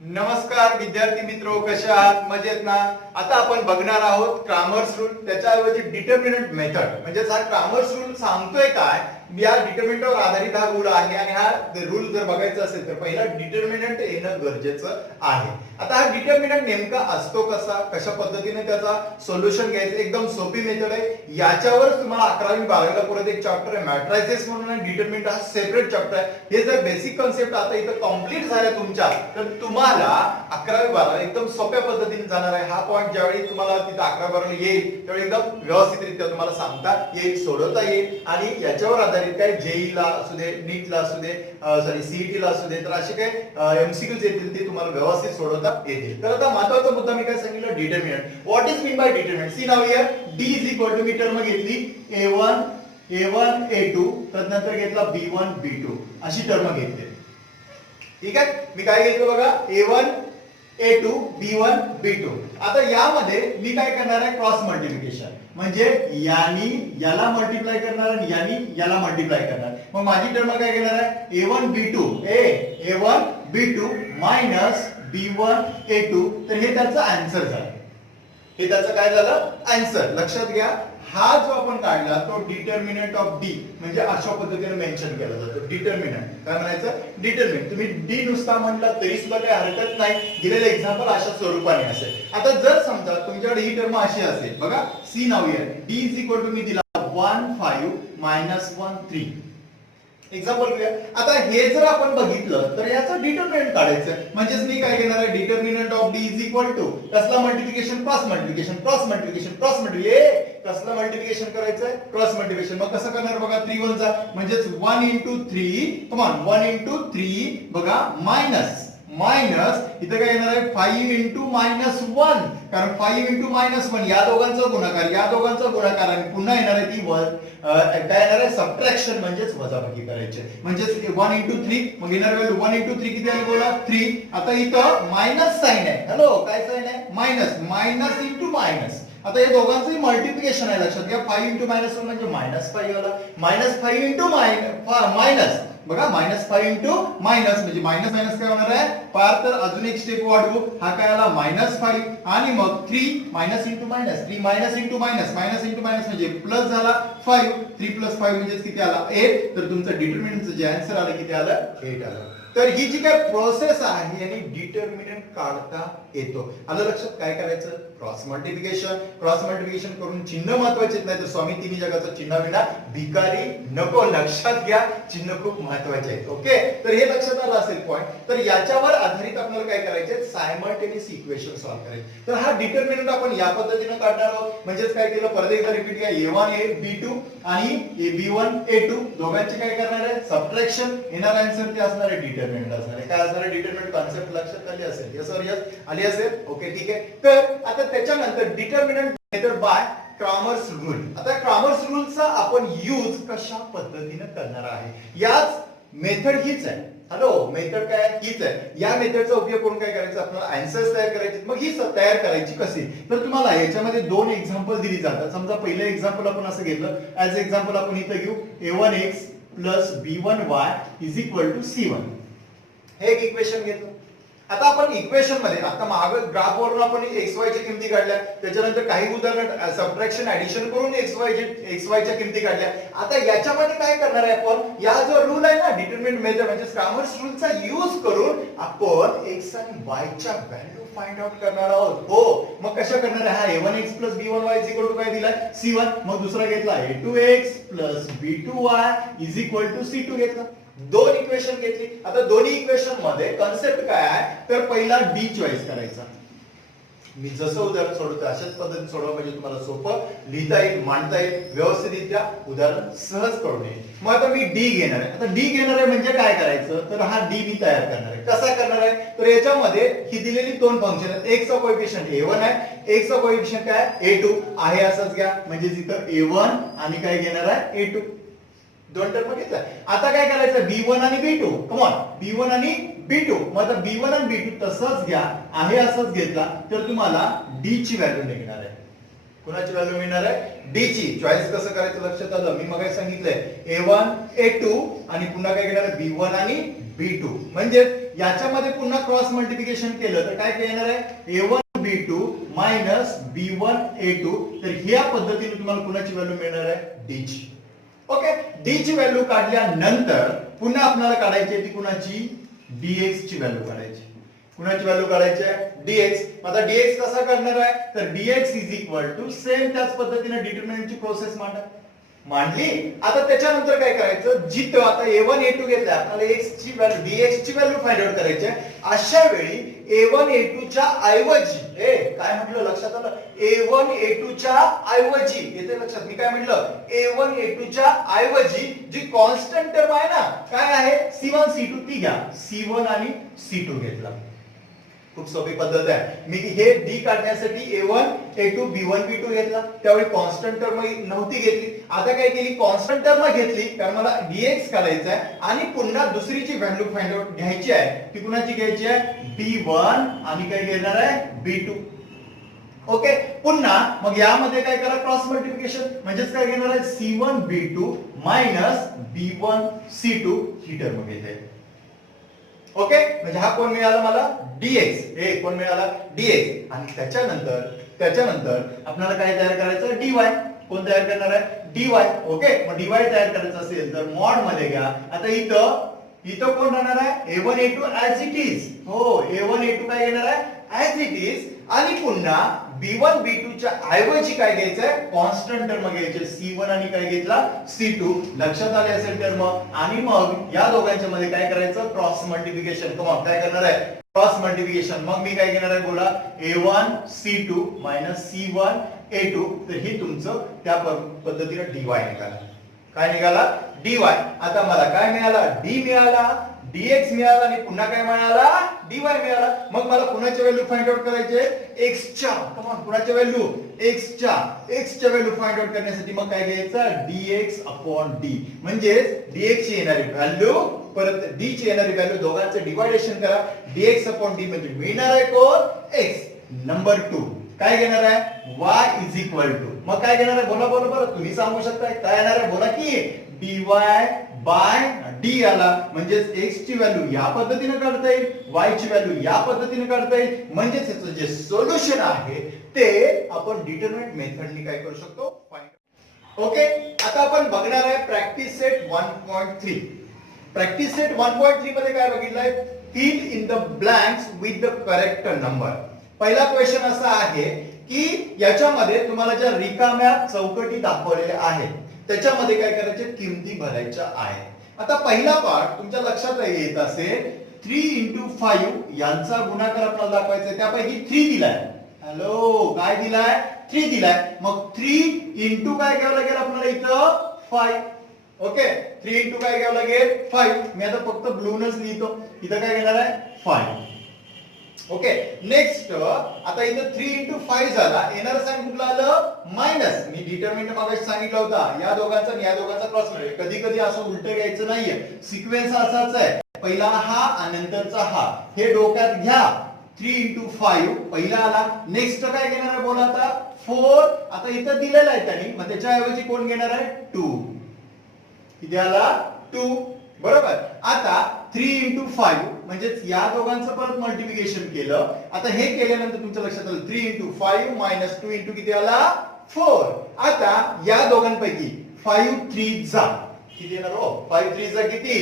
नमस्कार विद्यार्थी मित्रो, कसे आहात? मजेत ना? आता आपण बघणार आहोत क्रामर्स रूल, त्याच्याऐवजी डिटर्मिनंट मेथड. म्हणजे हा क्रामर्स रूल सांगतोय काय, या डिटर्मिनंटवर आधारित हा रूल आहे आणि हा रूल जर बघायचा असेल तर पहिला डिटर्मिनंट येणं गरजेचं आहे. आता हा डिटर्मिनंट नेमका असतो कसा, कशा पद्धतीने त्याचा सोल्युशन घ्यायचं, एकदम सोपी मेथड आहे. याच्यावर तुम्हाला 11वी 12वीला परत एक चॅप्टर आहे मॅट्रायसेस म्हणून आहे. डिटर्मिनंट हा सेपरेट चॅप्टर आहे. हे जर बेसिक कन्सेप्ट आता इथं कम्प्लीट झाल्या तुमच्या, तर तुम्हाला 11वी 12वी एकदम सोप्या पद्धतीने जाणार आहे. हा पॉइंट ज्यावेळी तुम्हाला तिथं 11वी 12वी येईल त्यावेळी एकदम व्यवस्थितरित्या तुम्हाला सांगता येईल, सोडवता येईल आणि याच्यावर आधारित काय जेई ला असू दे, नीट ला असू दे, सॉरी सीईटी ला असू दे, तर असे काय एमसीक्यूज येतील ते तुम्हाला व्यवस्थित सोडवता येतील. तर आता महत्त्वाचा मुद्दा मी काय सांगितलं, determinant. What is mean by determinant? See now here D is equal to, मी टर्म घेतली a1 a2, त्यानंतर घेतला b1 b2 अशी टर्म घेतली. ठीक आहे, मी काय घेतलं बघा, a1 a2 b1 b2. आता यामध्ये मी काय करणार आहे, क्रॉस मल्टिप्लिकेशन. म्हणजे यानी याला मल्टिप्लाय करणार आणि यानी याला मल्टिप्लाय करणार. मग माझी टर्म काय घेणार आहे, a1 b2 a1 b2 minus b1 a2. तर हे त्याचं आन्सर झालं. हे त्याचं काय झालं, आन्सर. लक्षात घ्या, हा जो आपण काढला तो डिटर्मिनंट ऑफ डी, म्हणजे अशा पद्धतीने मेन्शन केला जातो. डिटर्मिनंट काय म्हणायचं, डिटर्मिनंट. तुम्ही डी नुसता म्हटलं तरी सुद्धा काही हरकत नाही. दिलेलं एक्झाम्पल अशा स्वरूपाने असेल. आता जर समजा तुमच्याकडे ही टर्म अशी असेल बघा, see now here D is equal to, मी दिला 1 5 मायनस 1 3. एक्झाम्पल घेऊया. आता हे जर आपण बघितलं तर याचं डिटर्मिनंट काढायचं. म्हणजेच मी काय घेणार आहे, determinant of D is equal to कसला multiplication, cross multiplication, cross multiplication, cross multiplication. कसला मल्टिप्लिकेशन करायचंय, क्रॉस मल्टिप्लिकेशन. मग कसं करणार बघा, 3 1 चा म्हणजेच 1 into 3, कम ऑन 1 into 3 बघा, मायनस मायनस इथे काय येणार आहे 5 into -1, कारण 5 into -1 या दोघांचा गुणाकार, या दोघांचा गुणाकार आणि पुन्हा येणार आहे ती काय येणार आहे, सबट्रॅक्शन म्हणजेच वजाबाकी करायचे. म्हणजेच 1 into 3, मग येणार व्हॅल्यू 1 into 3 किती आली बोला, 3. आता इथं मायनस साइन आहे. हॅलो, काय साइन आहे, मायनस, मायनस इंटू मायनस. आता या दोघांचंही मल्टिप्लिकेशन आहे. लक्षात घ्या, 5 into -1 म्हणजे -5 आला. -5 into मायनस बघा, -5 into मायनस म्हणजे मायनस मायनस काय होणार आहे, पार. तर अजून एक स्टेप वाढवू, हा काय आला -5 आणि मग 3 minus into minus, 3 minus into minus, minus into minus म्हणजे प्लस झाला 5. 3 + 5 म्हणजे किती आला, 8. तर तुमचं डिटर्मिनंटचं जे आन्सर आलं किती आलं, 8 आलं. तर ही जी काय प्रोसेस आहे आणि डिटर्मिनंट काढता येतो. आलं लक्षात, काय करायचं, क्रॉस मल्टिप्लिकेशन. क्रॉस मल्टिप्लिकेशन करून चिन्ह महत्वाचे नाही, तर स्वामी तिन्ही जगाचं चिन्ह विना भिकारी नको. लक्षात घ्या, चिन्ह खूप महत्वाचे आहेत. ओके, तर हे लक्षात आलं असेल पॉइंट. तर याच्यावर आधारित आपल्याला काय करायचे, सायमल्टेनियस इक्वेशन सॉल्व्ह करायचे. तर हा डिटर्मिनंट आपण या पद्धतीने काढणार आहोत. म्हणजेच काय केलं, परत एकदा रिपीट करा, a1 b2 आणि b1 a2 दोघांचे काय करणार आहे, सबट्रॅक्शन. येणार आन्सर ते असणार आहे डिटर्मिनंट असणार आहे. काय असणार आहे, डिटर्मिनंट. कॉन्सेप्ट लक्षात आली असेल, यस और यस आली असेल. ओके, ठीक आहे. तर आता त्याच्यानंतर determinant method by Cramer's rule. आता क्रॅमर्स रूलचा आपण यूज कशा पद्धतीने करणार आहे, याच मेथड हीच आहे. हॅलो, मेथड काय हीच आहे. या मेथडचा उपयोग करून काय करायचं, आपल्याला आन्सर्स तयार करायचे. मग ही तयार करायची कशी, तर तुम्हाला याच्यामध्ये 2 एक्झाम्पल दिली जातात. समजा पहिलं एक्झाम्पल आपण असं घेतलं, ऍज एक्झाम्पल आपण इथं घेऊ a1x plus b1y is equal to c1. हे एक इक्वेशन घेतो. आता आपण इक्वेशन मध्ये, आता माग ग्राफ वरून आपण xy च्या किमती काढल्या, त्याच्यानंतर काही उदाहरण सबट्रॅक्शन ऍडिशन करून xy च्या किमती काढल्या. आता याच्यामध्ये काय करणार आहे आपण, या जो रूल आहे ना डिटर्मिनंट मेथड म्हणजे क्रॅमर्स रूलचा यूज करून आपण x आणि y च्या व्हॅल्यू फाइंड आउट करणार आहोत. हो, मग कशा करणार आहे, हा a1x plus b1y is equal to काय दिलाय, c1. मग दुसरा घेतला a2x plus b2y is equal to c2 घेतला. 2 इक्वेशन घेतली. आता दोन्ही इक्वेशन मध्ये कन्सेप्ट काय आहे, तर पहिला डी चॉईस करायचा. मी जसं उदाहरण सोडवतो अशाच पद्धतीने सोडवा, म्हणजे तुम्हाला सोपं लिहिता येईल, मांडता येईल, व्यवस्थितरित्या उदाहरण सहज करून येईल. मग आता मी डी घेणार आहे. आता डी घेणार आहे म्हणजे काय करायचं, तर हा डी मी तयार करणार आहे. कसा करणार आहे, तर याच्यामध्ये ही दिलेली 2 फंक्शन आहेत. एक चा कोएफिशियंट a1 आहे, एक चा कोएफिशियंट काय a2 आहे, असंच घ्या. म्हणजे जिथं a1 आणि काय घेणार आहे a2, 2 टर्म घेतला. आता काय करायचं, b1 आणि b2, कम ऑन, b1 आणि b2. मग आता b1 आणि b2 तसंच घ्या, आहे असंच घेतला तर तुम्हाला d ची व्हॅल्यू निघणार आहे. कोणाची व्हॅल्यू मिळणार आहे, डी ची. चॉईस कसं करायचं लक्षात आलं, मी मग सांगितलंय a1 a2 आणि पुन्हा काय घेणार आहे b1 आणि B2 म्हणजे याच्यामध्ये पुन्हा क्रॉस मल्टिप्लिकेशन केलं तर काय येणार आहे A1 B2 minus B1 A2 तर ह्या पद्धतीने तुम्हाला कुणाची व्हॅल्यू मिळणार आहे D ची. ओके D ची व्हॅल्यू काढल्यानंतर पुन्हा आपल्याला काढायची आहे ती कुणाची dx ची व्हॅल्यू काढायची. कुणाची व्हॅल्यू काढायची आहे dx. आता dx कसा करणार आहे तर dx is equal to same त्याच पद्धतीने डिटरमिनंटची प्रोसेस मांडली. आता त्याच्यानंतर काय करायचं जिथं आता a1 a2 घेतलं आपल्याला x ची व्हॅल्यू dx ची व्हॅल्यू फाइंड आउट करायची आहे. अशा वेळी a1 a2 च्या ऐवजी काय म्हटलं लक्षात आलं a1 a2 च्या ऐवजी येते लक्षात मी काय म्हटलं a1 a2 च्या ऐवजी जी कॉन्स्टंट टर्म आहे ना काय आहे c1 c2 ती घ्या c1 आणि c2 घेतला. खूप सोपी पद्धत आहे. मी हे d काढण्यासाठी a1 a2 b1 b2 घेतला त्यावेळी कॉन्स्टंट टर्म नव्हती घेतली. आता काय केली कॉन्स्टंट टर्म घेतली कारण मला dx काढायचा आहे आणि पुन्हा दुसरी जी व्हॅल्यू फाइंड आउट घ्यायची आहे ती कुणाची घ्यायची आहे b1 आणि काय घेणार आहे b2. ओके पुन्हा मग यामध्ये काय करा क्रॉस मल्टिप्लिकेशन म्हणजेच काय घेणार आहे c1 b2 minus b1 c2 ही टर्म घेते. ओके म्हणजे हा कोण मिळाला मला dx हे कोण मिळाला dx आणि त्याच्यानंतर आपल्याला काय तयार करायचं dy कोण तयार करणार आहे dy. ओके मग dy तयार करायचं असेल तर मॉड मध्ये घ्या. आता इथं कोण राहणार आहे a1 a2 as it is. हो a1 a2 काय घेणार आहे ऍज इट इज आणि पुन्हा b1 b2 च्या ऐवजी काय घ्यायचंय कॉन्स्टंट टर्म घ्यायचे c1 आणि काय घेतला c2 लक्षात आले असेल टर्म. आणि मग या दोघांच्या मध्ये काय करायचं क्रॉस मल्टिप्लिकेशन. मग काय करणार आहे क्रॉस मल्टिप्लिकेशन. मग मी काय घेणार आहे बोला a1 c2 minus c1 a2 तर हे तुमचं त्या पद्धतीने dy निघाला. काय निघाला dy. आता मला काय मिळाला d मिळाला dx मिळाला आणि पुन्हा काय मिळाला dy मिळाला. मग मला कुणाची व्हॅल्यू फाइंड आउट करायचे x च्या. कम ऑन कुणाची व्हॅल्यू x च्या व्हॅल्यू फाइंड आउट करण्यासाठी मग काय घ्यायचं dx अपॉन d म्हणजे dx ची येणारी व्हॅल्यू परत d ची येणारी व्हॅल्यू दोघांचं डिवायडेशन करा dx अपॉन d म्हणजे मिळणार आहे कोण x. नंबर 2 काय घेणार आहे y इज इक्वल टू मग काय घेणार आहे बोला बरोबर तुम्ही सांगू शकता काय येणार आहे बोला की dy बाय d आला म्हणजे x ची व्हॅल्यू या पद्धतीने काढता येईल y ची व्हॅल्यू या पद्धतीने काढता येईल म्हणजे याचं जे सोल्युशन आहे ते आपण डिटरमिनंट मेथडनी काय करू शकतो फाइंड. ओके आता आपण बघणार आहे प्रॅक्टिस सेट 1.3. प्रॅक्टिस सेट 1.3 मध्ये काय बघितलंय fill in the blanks with the correct number. पहिला क्वेश्चन असा आहे की याच्यामध्ये तुम्हाला ज्या रिकाम्या चौकटी दाखवलेल्या आहेत त्याच्यामध्ये काय करायचे किमती भरायच्या आहेत. आता पहिला पार्ट तुमच्या लक्षात येत असेल 3 into 5 यांचा गुणाकार आपल्याला दाखवायचा आहे त्यापैकी 3 दिलाय. हॅलो काय दिलाय 3 दिलाय. मग 3 into काय घ्यावं लागेल आपल्याला इथं 5. ओके 3 into काय घ्यावं लागेल 5. मी आता फक्त ब्लूनच लिहितो इथं काय घेणार आहे 5. ओके नेक्स्ट आता इथं 3 into 5 झाला येणार साइन कुठला आलं मायनस. मी डिटरमिनंट मागाशी सांगितलं होता या दोघांचा आणि या दोघांचा क्रॉस म्हणजे कधी कधी असं उलट घ्यायचं नाहीये. सिक्वेन्स असाच आहे पहिला हा आणि नंतरचा हा हे डोक्यात घ्या. 3 into 5 पहिला आला नेक्स्ट काय घेणार आहे बोला आता 4. आता इथं दिलेला आहे त्यांनी मग त्याच्या ऐवजी कोण घेणार आहे 2. किती आला 2 बरोबर. आता 3 into 5 म्हणजे या दोघांचं परत मल्टिप्लिकेशन केलं. आता हे केल्यानंतर तुमच्या लक्षात आलं 3 into 5 minus 2 into किती आला 4. आता या दोघांपैकी 5 3 जा किती येणार हो 5 3 जा किती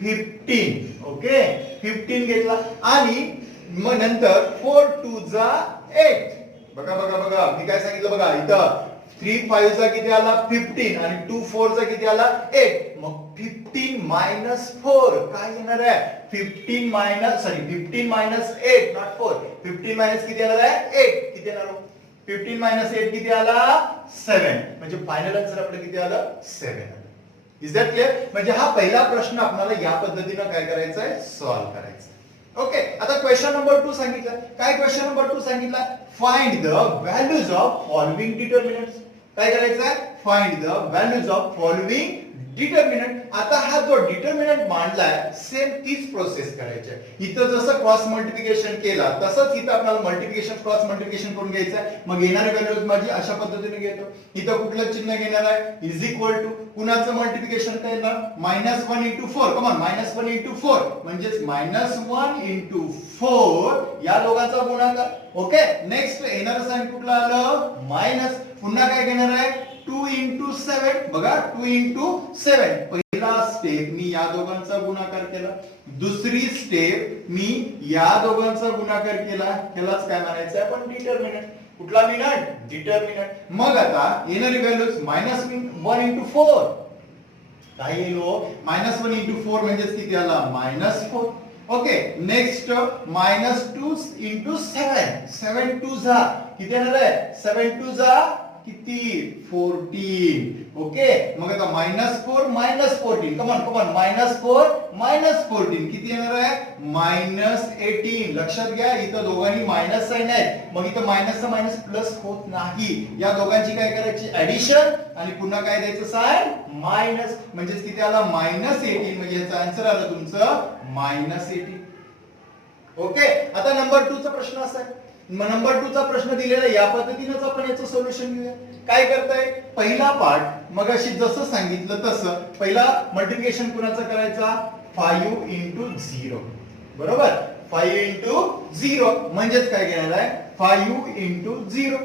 15. ओके 15 घेतला आणि मग नंतर 4 2 जा 8. बघा मी काय सांगितलं बघा इथं 3 5 चा किती आला 15 आणि 2 4 चा किती आला 8. मग 15 minus 4 काय येणार आहे 15 minus 8 नॉट 4. 15 minus किती येणार आहे 8 किती येणार हो 15 minus 8 किती आला 7 म्हणजे फायनल आन्सर आपलं किती आलं 7. Is that clear. म्हणजे हा पहिला प्रश्न आपल्याला या पद्धतीने काय करायचा आहे सॉल्व्ह करायचा. ओके आता क्वेश्चन नंबर 2 सांगितलं काय क्वेश्चन नंबर 2 सांगितला find the values of following determinants. काय करायचं आहे find the values of following determinant. आता हा जो डिटर्मिनंट मांडलाय सेम तीच प्रोसेस करायची आहे. इथं जसं क्रॉस मल्टिप्लिकेशन केला तसंच इथं आपल्याला मल्टिप्लिकेशन क्रॉस मल्टिप्लिकेशन करून घ्यायचं आहे. मग येणारी व्हॅल्यूज माझी अशा पद्धतीने घेतो. इथं कुठलं चिन्ह घेणार आहे इज इक्वल टू कुणाचं मल्टिप्लिकेशन करणार -1 into 4. कम ऑन -1 into 4 म्हणजेच -1 into 4 या दोघांचा गुणाकार. ओके नेक्स्ट येणारं साइन कुठलं आलं मायनस. पुन्हा काय घेणार आहे 2 into 7. बघा 2 into 7. पहिला स्टेप मी या दोघांचा गुणाकार केला. दुसरी स्टेप मी या दोघांचा गुणाकार केला. ह्यालाच काय म्हणायचं आहे आपण डिटर्मिनंट. कुठला मिनट डिटर्मिनंट. मग आता येणारी व्हॅल्यूज -1 into 4 काय येलो -1 into 4 म्हणजेच किती आला -4. Okay next -2 into 7. 7 2 जा किती येणार आहे 7 2 जा किती 14. ओके मग आता -4 -14. कम ऑन -4 -14 किती येणार आहे -18. लक्षात घ्या इथं दोघांनी मायनस साइन आहे. मग इथं मायनसचा मायनस प्लस होत नाही. या दोघांची काय करायची ऍडिशन आणि पुन्हा काय द्यायचं साइन मायनस. म्हणजे किती आला -18. म्हणजे याचा आन्सर आलं तुमचं -18. ओके आता नंबर 2 चा प्रश्न असा आहे. नंबर 2 चा प्रश्न दिलेला या पद्धतीनेच आपण याचं सोल्युशन घेऊया. काय करताय पहिला पार्ट मगाशी जसं सांगितलं तसं पहिला मल्टिप्लिकेशन कुणाचा करायचा 5 into 0. बरोबर 5 into 0 म्हणजेच काय घेणार आहे 5 into 0.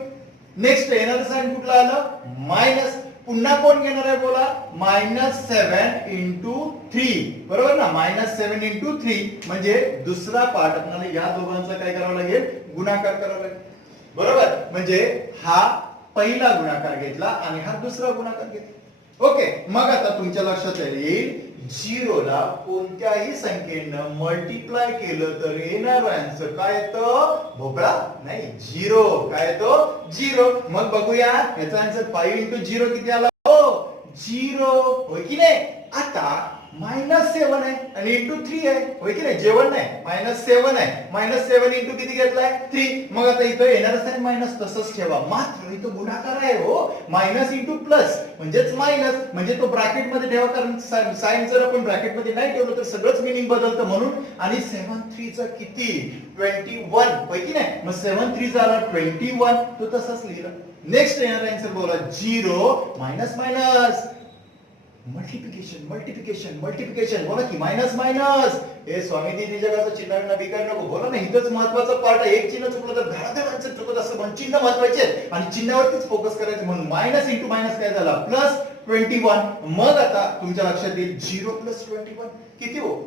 नेक्स्ट येणार साइन कुठला आलं मायनस. पुन्हा कोण घेणार आहे बोला -7 into 3. बरोबर ना -7 into 3 म्हणजे दुसरा पार्ट आपल्याला या दोघांचा काय करावा लागेल गुणाकार करावा लागेल. बरोबर म्हणजे हा पहिला गुणाकार घेतला आणि हा दुसरा गुणाकार घेतला. ओके मग आता तुमच्या लक्षात येईल 0 ला कोणत्याही संख्येनं मल्टिप्लाय केलं तर येणार आन्सर काय येतं भोपळा नाही 0. काय येतो 0. मग बघूया याचा आन्सर 5 into 0 किती आला हो 0 होय की नाही. आता -7 आहे आणि into 3 आहे होय की नाही जेवण नाही -7 आहे -7 into किती घेतलाय 3. मग आता इथं येणार साइन मायनस तसंच ठेवा. मात्र इथं गुणाकार आहे हो मायनस into प्लस म्हणजेच मायनस म्हणजे तो ब्रॅकेट मध्ये ठेवा. कारण साइन जर आपण ब्रॅकेट मध्ये नाही ठेवलं तर सगळंच मीनिंग बदलतं म्हणून. आणि 7 3 चा किती 21 होय की नाही. मग 7 3 झाला 21 तो तसंच लिहिला. नेक्स्ट येणार आन्सर बोला 0 मायनस मायनस मल्टिप्लिकेशन बोला की मायनस हे स्वामी दिदी जगाचं चिन्ह बिकार नको बोला ना. इथंच महत्वाचा पार्ट आहे. एक चिन्ह चुकलं तर धडाधड आन्सर चुकत असं म्हणून चिन्ह महत्वाचे आहेत आणि चिन्हावरतीच फोकस करायचं म्हणून मायनस इंटू मायनस काय झाला +21. मग आता तुमच्या लक्षात येईल 0 + 21 किती हो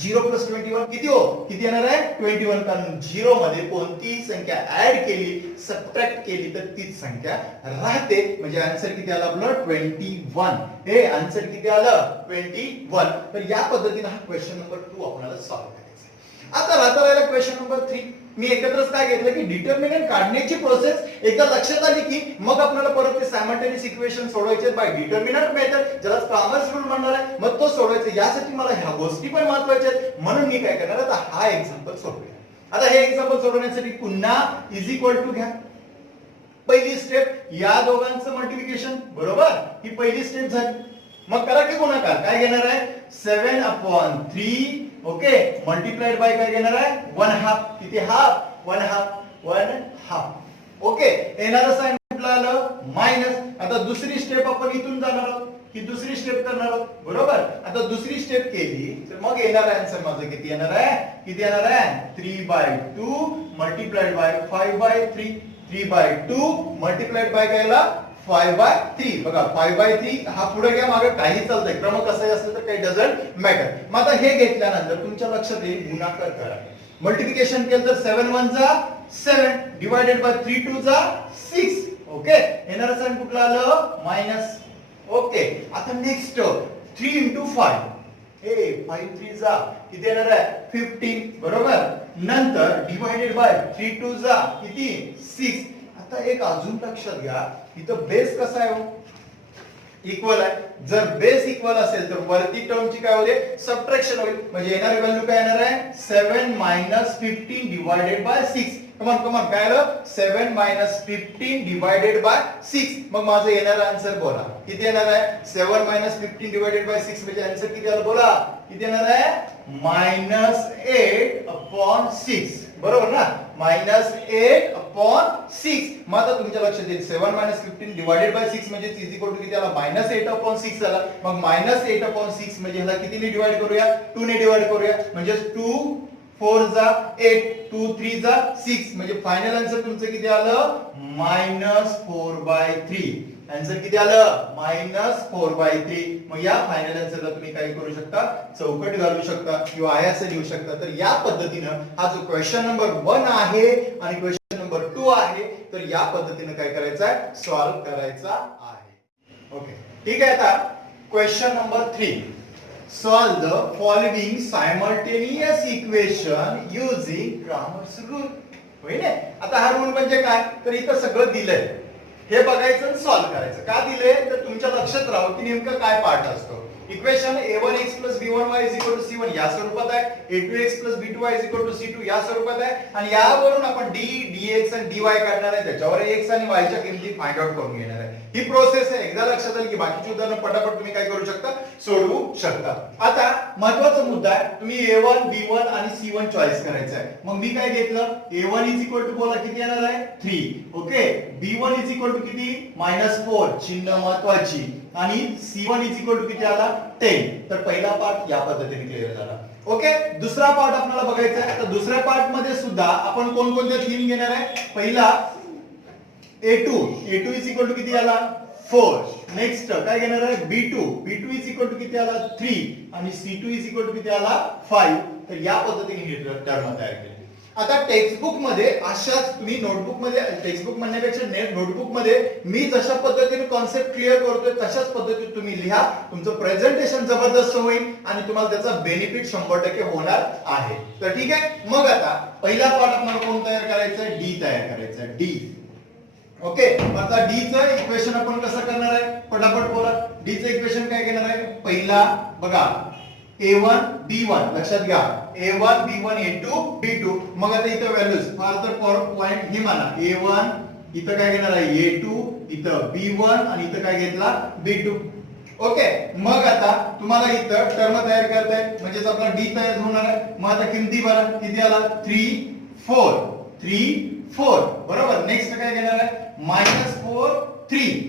0 + 21 किती हो किती येणार आहे 21. कारण 0 मध्ये कोणतीही संख्या ऍड केली सबट्रॅक्ट केली तर तीच संख्या राहते. म्हणजे आन्सर किती आला आपलं 21. हे आन्सर किती आलं 21. तर या पद्धतीने हा क्वेश्चन नंबर 2 आपल्याला सॉल्व्ह करायचा आहे. आता राहिला क्वेश्चन नंबर 3. मी एकत्रच काय घेतलं की डिटर्मिनंट काढण्याची प्रोसेस एकदा लक्षात आली की मग आपल्याला परत ते सायमल्टेनियस इक्वेशन सोडवायचे बाय डिटर्मिनंट मेथड ज्याला क्रॅमर्स रूल म्हणणार आहे. मग तो सोडवायचा. यासाठी मला ह्या गोष्टी पण महत्त्वाच्या आहेत म्हणून मी काय करणार आता हा एक्झाम्पल सोडवूया. आता हे एक्झाम्पल सोडवण्यासाठी पुन्हा इज इक्वल टू घ्या. पहिली स्टेप या दोघांचं मल्टिप्लिकेशन बरोबर ही पहिली स्टेप झाली. मग करा की गुणाकार काय घेणार आहे 7/3 ओके मल्टिप्लाइड बाय काय घेणार आहे 1/2 किती हाफ 1/2 ओके. येणारं साइन कुठलं आलं मायनस. आता दुसरी स्टेप आपण इथून जाणार आहोत ही दुसरी स्टेप करणार आहोत बरोबर. आता दुसरी स्टेप केली तर मग येणार आन्सर माझं किती येणार आहे 3/2 मल्टिप्लाइड बाय 5/3 3/2 मल्टिप्लाइड बाय कायला 5/3. बघा 5/3 हा पुढे घ्या मागे काही चालतंय क्रम कसाही असलं तर काही डझंट मॅटर. मग आता हे घेतल्यानंतर तुमच्या लक्षात येईल गुणाकार करा. मल्टिप्लिकेशन केलं तर 7 1 जा 7 डिवाइडेड बाय 3 2 जा 6 ओके. येणारं साइन कुठलं आलं मायनस. ओके आता नेक्स्ट 3 into 5 5 3 जा किती येणार आहे 15 बरोबर. नंतर डिवाइडेड बाय 3 2 जा किती 6. आता एक अजून लक्षात घ्या इथं बेस कसा आहे हो इक्वल आहे. जर बेस इक्वल असेल तर वरती टर्मची काय होईल सबट्रॅक्शन होईल. म्हणजे येणारी व्हॅल्यू काय येणार आहे 7 - 15 डिवाइडेड बाय 6. कमॉन काय आलं 7 मायनस 15 डिवायडेड बाय 6. मग माझं येणारा आन्सर बोला किती येणार आहे 7 मायनस 15 डिवायडेड बाय 6 म्हणजे आन्सर किती आलं बोला किती येणार आहे -8 अपॉन 6. बरोबर ना -8 अपॉन 6. मग आता तुमच्या लक्षात येईल 7 मायनस 15 डिवायडेड बाय 6 म्हणजे इज इक्वल टू किती आला -8 अपॉन 6 आला. मग -8 अपॉन 6 म्हणजे ह्याला कितीने डिवाइड करूया 2 ने डिवाइड करूया म्हणजे 2 4 जा 8 2 3 जा 6 म्हणजे फायनल आन्सर तुमचं किती आलं -4/3. आन्सर किती आलं -4/3. मग या फायनल आन्सरला तुम्ही काय करू शकता चौकट घालू शकता किंवा आयास लिहू शकता. तर या पद्धतीनं हा जो क्वेश्चन नंबर 1 आहे आणि क्वेश्चन नंबर 2 आहे तर या पद्धतीनं काय करायचं आहे सॉल्व करायचा आहे. ओके ठीक आहे. आता question number 3. Solve the following simultaneous equation using Cramer's rule. होय ना. आता हा रूल म्हणजे काय तर इथं सगळं दिलंय हे बघायचं आणि सॉल्व करायचं. का दिलंय तर तुमच्या लक्षात राहावं की नेमकं काय पार्ट असतो. इक्वेशन a1x b1y c1 या स्वरूपात आहे. a2x b2y c2 या स्वरूपात आहे आणि यावरून आपण d dx आणि dy काढणार आहे. त्याच्यावर x आणि y च्या किमती फाइंड आउट करून घेणार आहे. ही प्रोसेस आहे. एकदा लक्षात आली की बाकीची उदाहरणं पटापट तुम्ही काय करू शकता सोडवू शकता. आता महत्त्वाचा मुद्दा आहे तुम्ही a1 b1 आणि c1 चॉईस करायचं आहे. मग मी काय घेतलं a1 बोला किती येणार आहे 3. ओके b1 किती -4 चिन्ह महत्त्वाची आणि c1 किती आला 10. तर पहिला पार्ट या पद्धतीने क्लिअर झाला. ओके दुसरा पार्ट आपल्याला बघायचा आहे. तर दुसऱ्या पार्ट मध्ये सुद्धा आपण कोणकोणत्या तीन घेणार आहे. पहिला a2 किती आला 4. नेक्स्ट काय घेणार आहे b2 किती आला 3 आणि c2 किती आला 5. तर या पद्धतीने टर्म तयार केली. आता टेक्स्टबुक मध्ये अशाच तुम्ही नोटबुक मध्ये टेक्स्टबुक म्हणण्यापेक्षा नोटबुक मध्ये मी जशा पद्धतीने कॉन्सेप्ट क्लिअर करतोय तशाच पद्धतीने तुम्ही लिहा. तुमचं प्रेझेंटेशन जबरदस्त होईल आणि तुम्हाला त्याचा बेनिफिट 100% होणार आहे. तर ठीक आहे. मग आता पहिला पार्ट आपल्याला कोण तयार करायचा आहे डी तयार करायचा आहे डी. ओके आता डी चं इक्वेशन आपण कसं करणार आहे पटापट बोला. डी चं इक्वेशन काय घेणार आहे पहिला बघा a1 b1 लक्षात घ्या a1 b1 a2 b2. मग आता इथं व्हॅल्यूज फार्दर पॉइंट हे माना a1 इथं काय घेणार आहे a2 इथं b1 आणि इथं काय घेतला b2. ओके मग आता तुम्हाला इथं टर्म तयार करताय म्हणजेच आपला डी तयार होणार आहे. मग आता किमती बघा किती आला 3 4 बरोबर. नेक्स्ट काय घेणार आहे -4 3.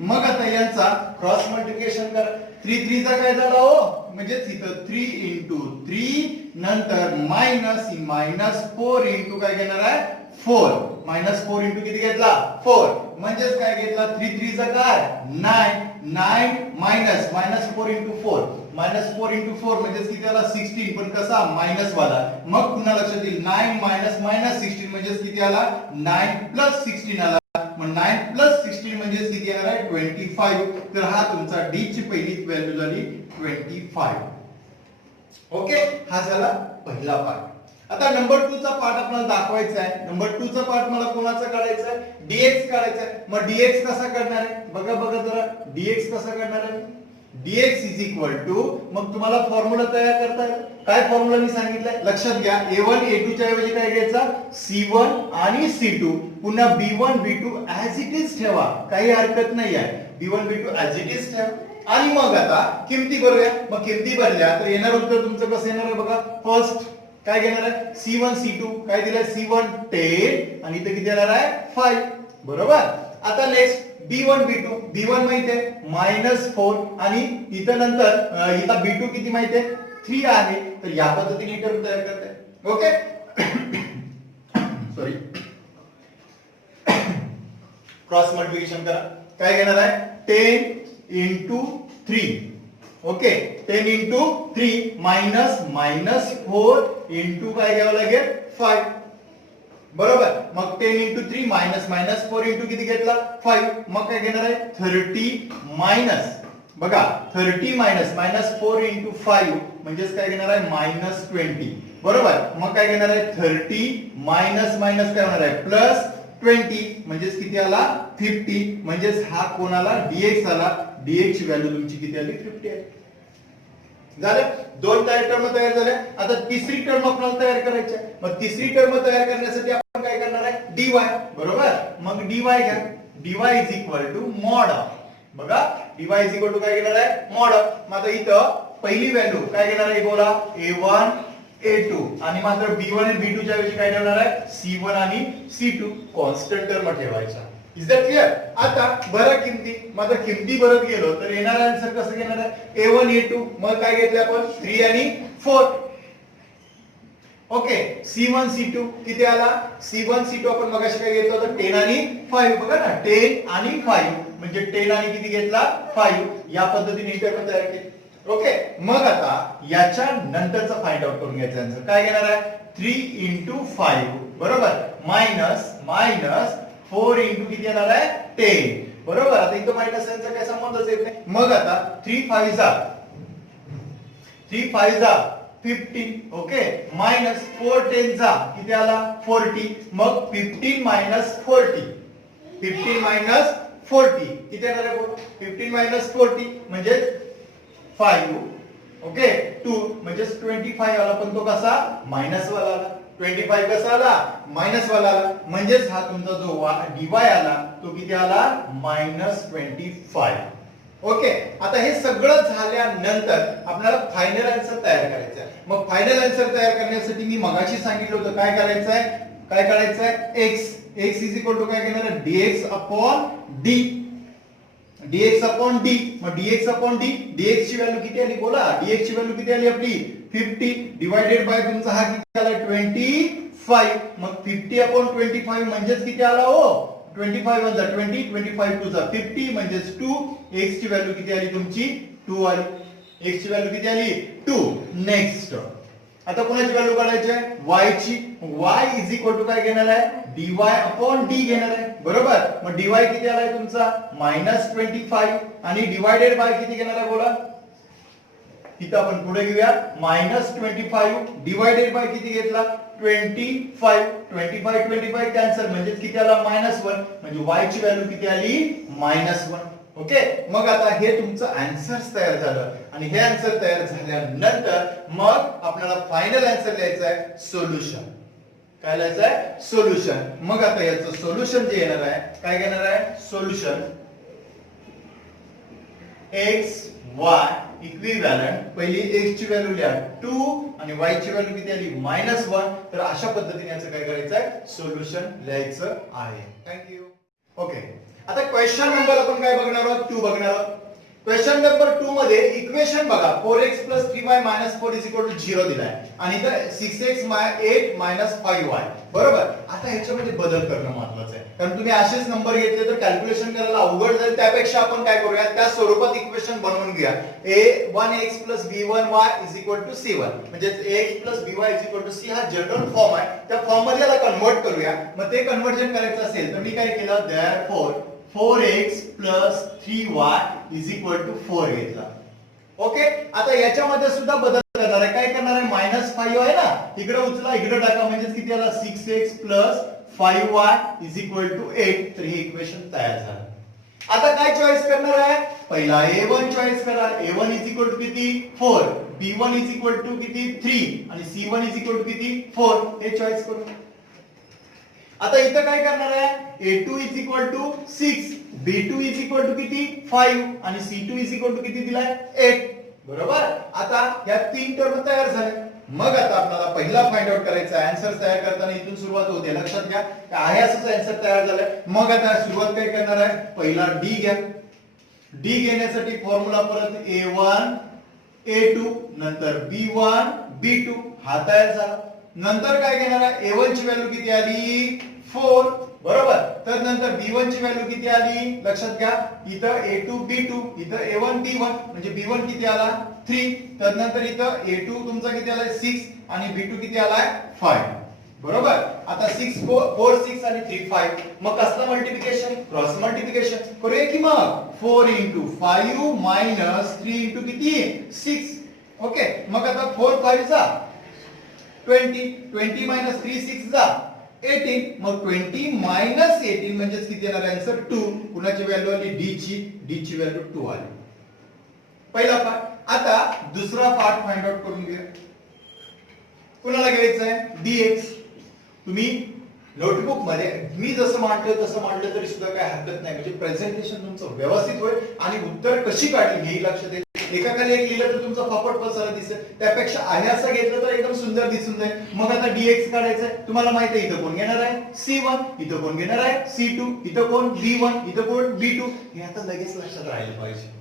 मग आता यांचा क्रॉस मल्टिप्लिकेशन करा. 3 चा काय झाला हो म्हणजे इथं 3 × 3 नंतर -4 काय घेणार आहे 4. -4 किती घेतला 4 म्हणजेच काय घेतला 3 चा काय 9 -4 × 4 म्हणजेच किती आला 16 पण कसा मायनस वाला. मग पुन्हा लक्षात येईल 9 -16 म्हणजेच किती आला 9 + 16 आला. मग 9 + 16 म्हणजे किती येणार आहे 25. तर हा तुमचा डी ची पहिली व्हॅल्यू झाली 25. ओके हा झाला पहिला पार्ट. आता नंबर 2 चा पार्ट आपल्याला दाखवायचा आहे. नंबर 2 चा पार्ट मला कोणाचा काढायचा आहे dx काढायचा आहे. मग dx कसा करणार आहे बघा जरा dx कसा करणार आहे dx मग तुम्हाला फॉर्म्युला तयार करता येईल. काय फॉर्म्युला मी सांगितलंय लक्षात घ्या a1 a2 च्या ऐवजी काय घ्यायचा c1 आणि c2. पुन्हा b1 b2 as it is ठेवा काही हरकत नाही आहे. b1 b2 as it is ठेवा आणि मग आता किमती भरूया. मग किमती भरल्या तर येणार उत्तर तुमचं कसं येणार आहे बघा. फर्स्ट काय घेणार आहे c1 c2 काय दिलंय c1 10 आणि इथे किती येणार आहे 5 बरोबर. आता नेक्स्ट b1 b1 माहिती आहे -4 आणि इथं नंतर इथं b2 किती माहिती आहे 3 आहे. तर या पद्धतीने टर्म तयार करताय. ओके सॉरी क्रॉस मल्टिप्लिकेशन करा. काय घेणार आहे 10 × 3. ओके 10 × 3 -4 × काय घ्यावं लागेल 5 बरोबर. मग 10 × 3 -4 × किती घेतला 5. मग काय घेणार आहे 30 बघा 30 -4 × 5 म्हणजेच काय घेणार आहे -20 बरोबर. मग काय घेणार आहे 30 मायनस काय होणार आहे +20 म्हणजेच किती आला 50. म्हणजेच हा कोणाला dx आला. dx ची व्हॅल्यू तुमची किती आली 50 आहे. झालं, दोन टर्म तयार झाल्या. आता तिसरी टर्म आपल्याला तयार करायची आहे. मग तिसरी टर्म तयार करण्यासाठी आपण काय करणार आहे, dy. बरोबर, मग dy घ्या. dy is equal to mod of. बघा, dy इज इक्वल टू काय घेणार आहे, मॉड ऑफ. मग आता इथं पहिली व्हॅल्यू काय घेणार आहे बोला, a1 a2 आणि मात्र b1 आणि b2 च्या ऐवजी काय ठेवणार आहे, c1 आणि c2 कॉन्स्टंट टर्म ठेवायचा. Is that clear? आता बरं किमती, मग आता किमती बरं गेलो तर येणार आन्सर कसं घेणार आहे, a1 a2 मग काय घेतले आपण 3 आणि 4. ओके, c1 c2 किती आला, c1 c2 आपण मगाशी काय घेतलं होतं 10 आणि 5. बघा ना, 10 आणि 5 म्हणजे 10 आणि किती घेतला 5. या पद्धतीने इंटरव्हल तयार केली. ओके, मग आता याच्या नंतरचा फाइंड आउट करून घ्यायचा आन्सर काय घेणार आहे, 3 into 5 बरोबर मायनस 4 into किती येणार आहे 10. बरोबर, आता इथं मायनस यांचा काय संबंधच येत नाही. मग आता 3 5 जा 15. ओके, मायनस 4 10 जा किती आला 40. मग 15 minus 40 किती येणार आहे, 15 minus 40 म्हणजे 5. ओके, 2 म्हणजे 25 आला, पण तो कसा मायनस वाला आला. 25 कसा आला, मायनस वाला आला. म्हणजेच हा तुमचा जो dy आला तो किती आला, -25. ओके, आता हे सगळं झाल्यानंतर आपल्याला फायनल आन्सर तयार करायचा आहे. मग फायनल आन्सर तयार करण्यासाठी मी मगाशी सांगितलं होतं काय करायचं आहे, x इज इक्वल टू काय घेणार आहे, dx अपॉन d. मग dx अपॉन d, dx ची व्हॅल्यू किती आली बोला, dx ची व्हॅल्यू किती आली आपली 50 डिवाइडेड बाय तुमचा हा किती आला 25. मग 50 अपॉन 25 म्हणजेच किती आला हो, 25 वन जा 20, 25 टू जा 50 म्हणजेच 2. x ची व्हॅल्यू किती आली तुमची 2 आली. x ची व्हॅल्यू किती आली 2. नेक्स्ट आता कोणाची व्हॅल्यू काढायची आहे, y ची. y इज इक्वल टू काय घेणार आहे, dy अपॉन d घेणार आहे. बरोबर, मग dy किती आलाय तुमचा -25 आणि डिवाइडेड बाय किती घेणार आहे बोला, इथं आपण पुढे घेऊया -25 डिवाइडेड बाय किती घेतला 25 कॅन्सल म्हणजे किती आला -1 म्हणजे y ची व्हॅल्यू किती आली -1. ओके, मग आता हे तुमचं आन्सर्स तयार झालं आणि हे आन्सर तयार झाल्यानंतर मग आपल्याला फायनल आन्सर लिहायचा आहे सोल्युशन. काय लिहायचं आहे, सोल्युशन. मग आता याचं सोल्युशन जे येणार आहे काय घेणार आहे, सोल्युशन x y इक्विव्हॅलंट. पहिली x ची व्हॅल्यू लिहा 2 आणि y ची व्हॅल्यू किती आली -1. तर अशा पद्धतीने याचं काय करायचं आहे, सोल्युशन लिहायचं आहे. थँक्यू. ओके, आता क्वेश्चन नंबर आपण काय बघणार आहोत, 2 बघणार आहोत. क्वेश्चन नंबर 2 मध्ये इक्वेशन बघा 4x 3y 4 0 दिलाय आणि इथं 6x 8 5y. बरोबर, आता ह्याच्यामध्ये बदल करणं महत्त्वाचं आहे, कारण तुम्ही असेच नंबर घेतले तर कॅल्क्युलेशन करायला अवघड जाईल. त्यापेक्षा आपण काय करूया, त्या स्वरूपात इक्वेशन बनवून घेऊया. a1x b1y c1 म्हणजे ax by c हा जनरल फॉर्म आहे. त्या फॉर्म मध्ये याला कन्वर्ट करूया. मग ते कन्वर्जन करायचं असेल तर मी काय केलं, therefore 4x 3y 4 घेतला. ओके, आता याच्यामध्ये सुद्धा बदल करणार आहे. काय करणार आहे, -5 आहे ना, इकडे उचला इकडे टाका म्हणजे किती आला 6x 5y 8. तर हे इक्वेशन तयार झालं. आता काय चॉईस करणार आहे, पहिला a1 चॉईस करा. a1 किती 4, b1 किती 3 आणि c1 किती 4. हे चॉईस करू. आता इथं काय करणार आहे, a2 6, b2 किती 5 आणि c2 किती दिलाय 8. बरोबर, आता या 3 टर्म तयार झाल्या. मग आता आपल्याला पहिला फाइंड आउट करायचा आहे. आन्सर तयार करताना इथून सुरुवात होते, लक्षात घ्या. आहे असंच आन्सर तयार झालंय. मग आता सुरुवात काय करणार आहे, पहिला d घ्या. d घेण्यासाठी फॉर्म्युला परत a1 a2 नंतर b1 b2 हा तयार झाला. नंतर काय घेणार आहे, a1 ची व्हॅल्यू किती आली 4. बरोबर, तर नंतर b1 ची व्हॅल्यू किती आली, लक्षात घ्या. इथं a2 b2 इथं a1 b1 म्हणजे b1 किती आला 3. तर नंतर इथं a2 तुमचा किती आलाय 6 आणि b2 किती आलाय 5. बरोबर, आता 4 6 आणि 3 5. मग कसलं मल्टिप्लिकेशन, क्रॉस मल्टिप्लिकेशन करूया की. मग 4 into 5 minus 3 into किती 6. ओके, मग आता 4 5 जा 20 minus 3 6 जा 18. मग 20 minus 18 म्हणजे किती येणार आन्सर 2. कुणाची व्हॅल्यू आली, d ची व्हॅल्यू 2 आली. पहिला पार्ट. आता दुसरा पार्ट फाइंड आउट करून घेऊया. कुणाला घ्यायचं आहे dx. तुम्ही नोटबुक मध्ये मी जसं मांडलं तरी सुद्धा काय हरकत नाही, म्हणजे प्रेझेंटेशन तुमचं व्यवस्थित होईल आणि उत्तर कशी काढली हे लक्षात येईल. एकाखाली एक लिहिलं तर तुमचा फापट पसारा दिसेल, त्यापेक्षा आहे असं घेतलं तर एकदम सुंदर दिसून जाईल. मग आता dx काढायचंय. तुम्हाला माहिती आहे इथं कोण घेणार आहे c1, इथं कोण घेणार आहे c2, इथं कोण b1, इथं कोण b2. हे आता लगेच लक्षात राहिलं पाहिजे.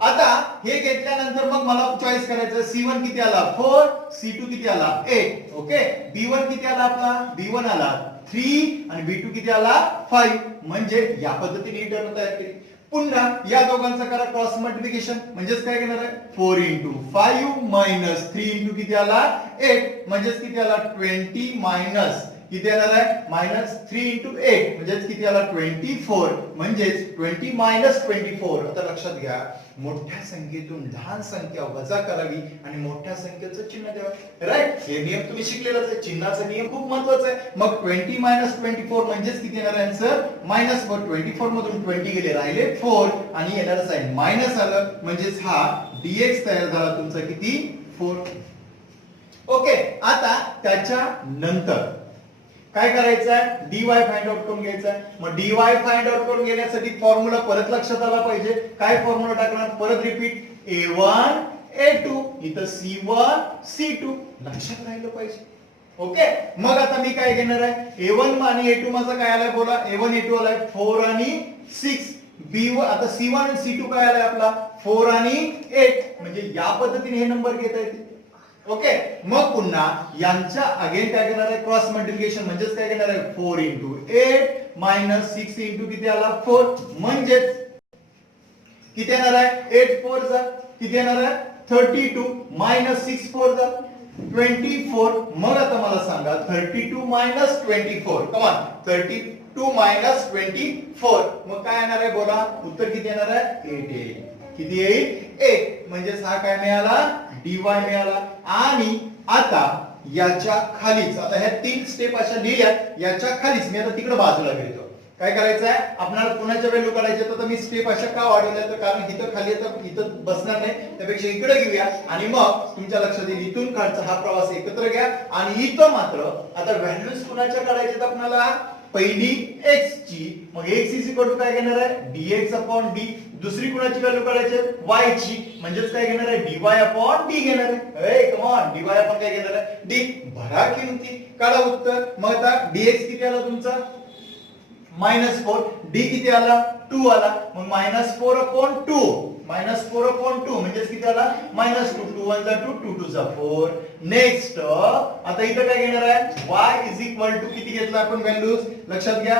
आता हे घेतल्यानंतर मग मला चॉईस करायचं. c1 किती आला 4, c2 किती आला 8. ओके, b1 किती आला आपला b1 आला 3 आणि b2 किती आला 5. म्हणजे या पद्धतीने ही टर्म तयार केली. पुन्हा या दोघांचा करा क्रॉस मल्टिप्लिकेशन. म्हणजेच काय घेणार आहे 4 into 5 minus 3 into किती आला 8. म्हणजेच किती आला 20 मायनस किती येणार आहे -3 into 8 म्हणजेच किती आला 24. म्हणजेच 20 minus 24. आता लक्षात घ्या, मोठ्या संख्येतून लहान संख्या वजा करावी आणि मोठ्या संख्येचं चिन्ह द्यावं. राईट, हे नियम तुम्ही शिकलेलाच आहे. चिन्हाचा नियम खूप महत्त्वाचा आहे. मग 20 minus 24 म्हणजेच किती येणार आहे आन्सर -4. 24 मधून 20 गेले, राहिले 4 आणि येणारं साइन मायनस आलं. म्हणजेच हा dx तयार झाला तुमचा किती 4. ओके, आता त्याच्या नंतर काय करायचं आहे dy फाइंड आउट करून घ्यायचा आहे. मग dy फाइंड आउट करून घेण्यासाठी फॉर्म्युला परत लक्षात आला पाहिजे. काय फॉर्म्युला टाकणार परत रिपीट a1 a2 इथं c1 c2 लक्षात राहिलं पाहिजे. ओके, मग आता मी काय घेणार आहे a1 आणि a2 माझा काय आलाय बोला. a1 a2 आलाय 4 आणि 6. b1 आता c1 आणि c2 काय आलाय आपला 4 आणि 8. म्हणजे या पद्धतीने हे नंबर घेता येतील. ओके, मग पुन्हा यांच्या अगेन काय करणार आहे क्रॉस मल्टिप्लिकेशन. म्हणजेच काय करणार आहे 4 into 8 minus 6 into किती आला 4. म्हणजेच किती येणार आहे 8 4 जा किती येणार आहे 32 minus 6 4 जा 24. मग आता मला सांगा 32 minus 24. Come on 32 minus 24. मग काय येणार आहे बोला. उत्तर किती येणार आहे 8 येईल. किती येईल 8. म्हणजेच हा काय मिळाला dy मिळाला. आणि आता याच्या खालीच आता ह्या 3 स्टेप अशा लिहिल्या. याच्या खालीच मी आता तिकडे बाजूला घेतो. काय करायचं आहे आपल्याला पुण्याच्या व्हॅल्यू काढायचे. तर मी स्टेप अशा का वाढवल्या तर कारण इथं खाली तर इथं बसणार नाही, त्यापेक्षा इकडे घेऊया आणि मग तुमच्या लक्षात येईल इथून खालचा हा प्रवास एकत्र घ्या. आणि इथं मात्र आता व्हॅल्यूज कुणाच्या काढायच्या आपल्याला पहिली x ची. मग x इज इक्वल टू काय घेणार आहे dx upon d. दुसरी कुणाची व्हॅल्यू काढायची y ची. म्हणजेच काय घेणार आहे dy upon d घेणार आहे. ए कम ऑन dy upon काय घेणार आहे d. भरा किमती काढा उत्तर. मग आता dx किती आला तुमचा -4. d किती आला 2 आला. मग -4 upon 2 -4 upon 2 म्हणजेच किती आला -2. 2 1 जा 2 2 2 जा 4. नेक्स्ट आता इथं काय घेणार आहे y इज इक्वल टू किती घेतला आपण व्हॅल्यूज लक्षात घ्या.